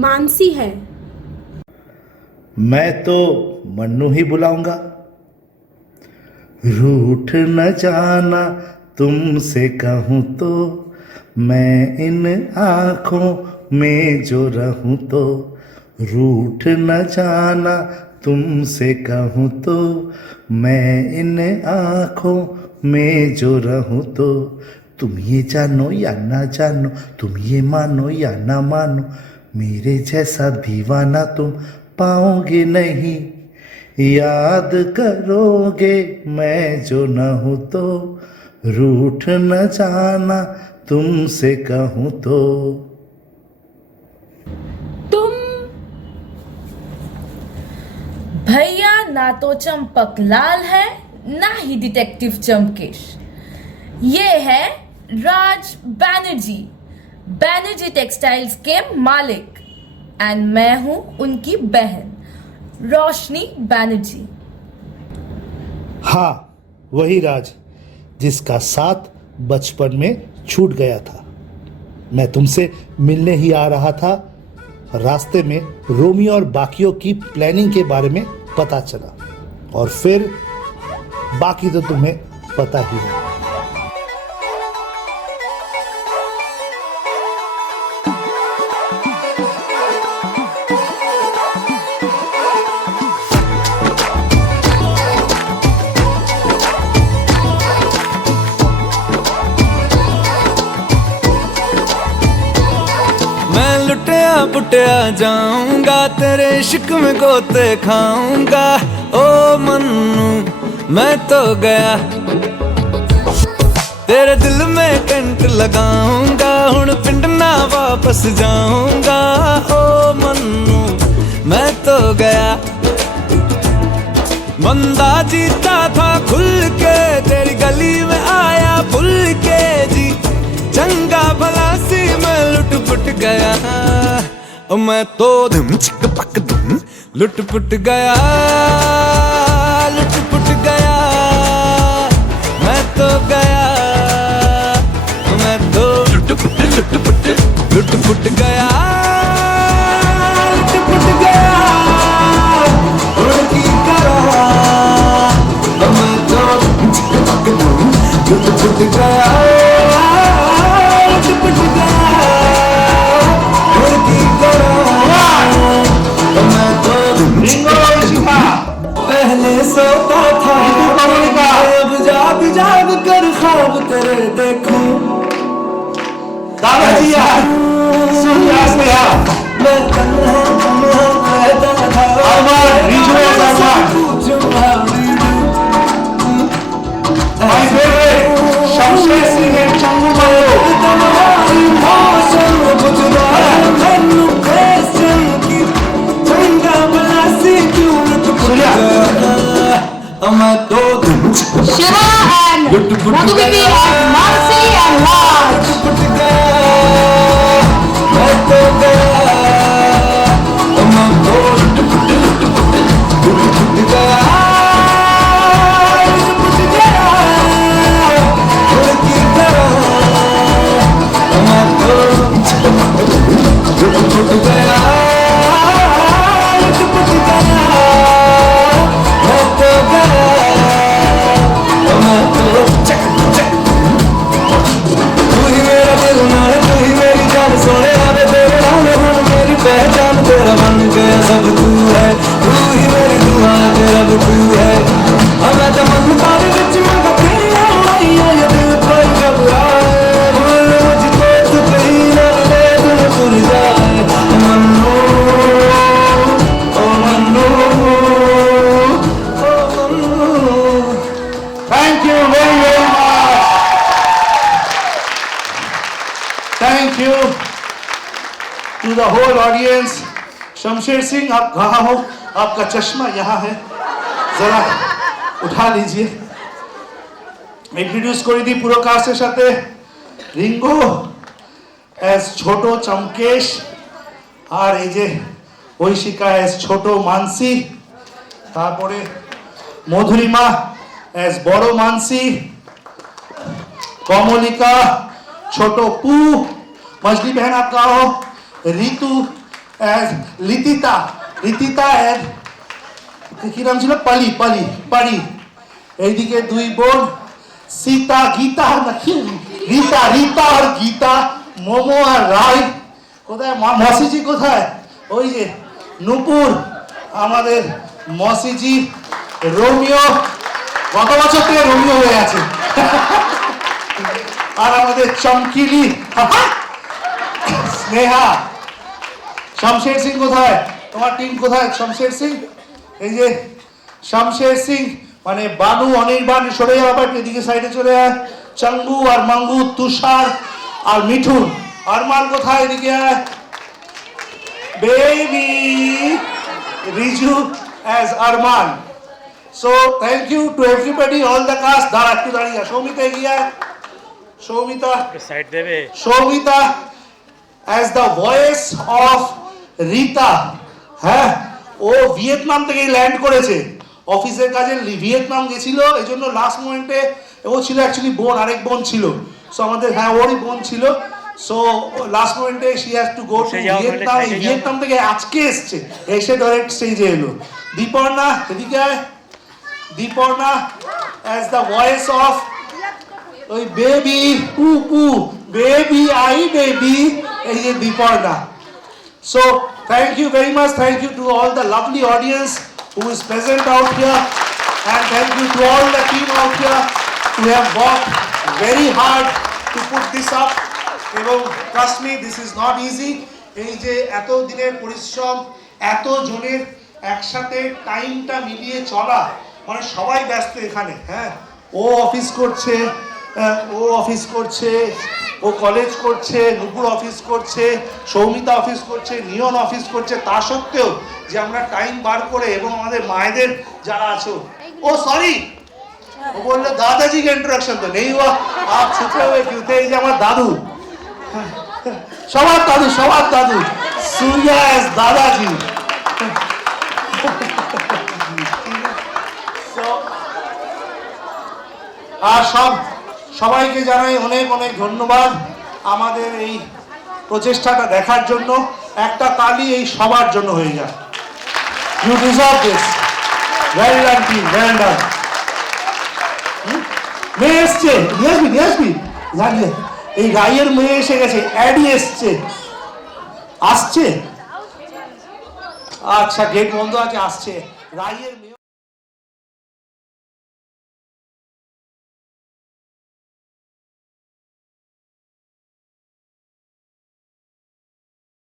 मानसी है। मैं तो मन्नू ही बुलाऊंगा। रूठ न जाना तुमसे कहूं तो, मैं इन आँखों में जो रहूं तो। रूठ न जाना तुमसे कहूं तो, मैं इन आँखों में जो रहूं तो। तुम ये जानो या ना जानो, तुम ये मानो या ना मानो, मेरे जैसा दीवाना तुम पाओगे नहीं। याद करोगे मैं जो न हूं तो, रूठ न जाना तुमसे कहूं तो। तुम भैया ना तो चंपक लाल है, ना ही डिटेक्टिव चमकेश। ये है राज बैनर्जी, बैनर्जी टेक्सटाइल्स के मालिक, एंड मैं हूं उनकी बहन रोशनी बैनर्जी। हाँ, वही राज जिसका साथ बचपन में छूट गया था। मैं तुमसे मिलने ही आ रहा था। रास्ते में रोमियो और बाकियों की प्लानिंग के बारे में पता चला, और फिर बाकी तो तुम्हें पता ही है। पुटिया जाऊंगा, तेरे इश्क में गोते खाऊंगा। ओ मन्नू मैं तो गया, तेरे दिल में कंट लगाऊंगा। हुण पिंड ना वापस जाऊंगा। ओ मन्नू मैं तो गया। बंदा जीता था खुल के, तेरी गली में आया भूल के। मैं तो धम चिक पक धुम लुट-पुट गया लुट-पुट गया मैं तो गया मैं तो लुट-पुट लुट-पुट गया लुट-पुट गया और की करा मैं तो धम चिक पक धुम लुट-पुट गया लुट-पुट गया और की करा मैं तो पहले सोता था अब जाग जाग कर ख्वाब तेरे देखूं दादाजी यार सुन यार मैं तन्हा रहता था Amar Riju my favourite Shamsher Singh and Changu मारो तुम्हारी मौसम गुजरा धनु क्वेश्चन की चंगा बलासी क्यों सुनिया मैं तो Shiva and Madhubini and Mansi and Raj. मैं तो गया मैं तो लुट गया पहचान तेरा बन गया सब तू है तू ही मेरी दुआ तेरा भी तू है मैं तो मन तारे विच में बखेरा आईया ये दिल पर घबराए भूल मुझको तू कहीं ना ले तू भूल जाए मन्नो ओ मन्नो ओ मन्नो Thank you very, very much. Thank you to the whole audience. Shamsher Singh आप कहाँ हो? आपका चश्मा यहाँ है, जरा उठा लीजिए। इंट्रोड्यूस করে দিই পুরো কাস্টের সাথে। রিঙ্গো as ছোট চমকেশ আর এই যে ঐশিকা as ছোট মানসি, তারপরে মধুরিমা as বড় মানসি, কমলিকা ছোট পু, मछली बहन आप कहाँ हो? ঋতু as লিতিতা, ঋতিতা as কি নাম ছিল? পালি পালি পারি। এইদিকে দুই বোন সীতা গীতা নাকি রীতা রীতা আর গীতা, মোমো আর রায়। কোথায় মসিজি কোথায়? ওই যে নূপুর আমাদের মসিজি। রোমিও গত বছর থেকে রোমিও হয়ে আছে। আর আমাদের চমকিলি স্নেহা। শমশের সিং কোথায়? তোমার টিম কোথায়? শমশের সিং এই যে শমশের সিং মানে বানু অনির্বাণ সরে যাওয়া, বাট এদিকে সাইডে চলে আয়। চঙ্গু আর মঙ্গু, তুষার আর মিঠুন। আরমান কোথায়? এদিকে আয় baby. Riju as Arman. So thank you to everybody, all the cast. দাঁড়া একটু দাঁড়িয়ে। সৌমিতা এগিয়ে আয়। সৌমিতা সাইড দেবে। Soumita as the voice of Rita. হ্যাঁ, ও ভিয়েতনাম থেকে ল্যান্ড করেছে, অফিসের কাজে ভিয়েতনাম গেছিল, এই জন্য লাস্ট মোমেন্টে ও ছিল অ্যাকচুয়ালি বোন, আরেক বোন ছিল। সো আমাদের হ্যাঁ ওরই বোন ছিল। সো লাস্ট মোমেন্টে she has to go to Vietnam. Vietnam থেকে আজকে এসছে, এসে ডাইরেক্ট স্টেজে এলো। দীপর্ণা এদিকে আয়। Diparna as the voice of ওই বেবি পু পু, বেবি আই বেবি, এই যে Diparna. So thank you very much, thank you to all the lovely audience who is present out here, and thank you to all the team out here who have worked very hard to put this up. এবং trust me, this is not easy. এই যে এত দিনের পরিশ্রম, এত জনের একসাথে টাইমটা মিলিয়ে চলা, মানে সবাই ব্যস্ত এখানে। হ্যাঁ, ও অফিস করছে, ও কলেজ করছে, নুপুর অফিস করছে, সৌমিতা অফিস করছে, নিয়ন অফিস করছে, তা সত্ত্বেও যে আমরা টাইম বার করে, এবং আমাদের মায়েদের যারা আছো, ও সরি ও বললো দাদাজি কে इंट्रोडक्शन तो नहीं हुआ, आप छुपे हुए क्यों थे? এই যে আমার দাদু, সবার দাদু सूर्या एज दादाजी। আর সবাইকে জানাই অনেক অনেক ধন্যবাদ আমাদের এই প্রচেষ্টাটা দেখার জন্য। একটা তালি এই সবার জন্য হয়ে যায়। You deserve this. Well done team, well done. মেয়ে এসছে, নিয়ে আসবি জানিয়ে এই রাইয়ের মেয়ে এসে গেছে, অ্যাডি এসছে, আসছে। আচ্ছা গেট বন্ধ আছে, আসছে রাইয়ের মেয়ে।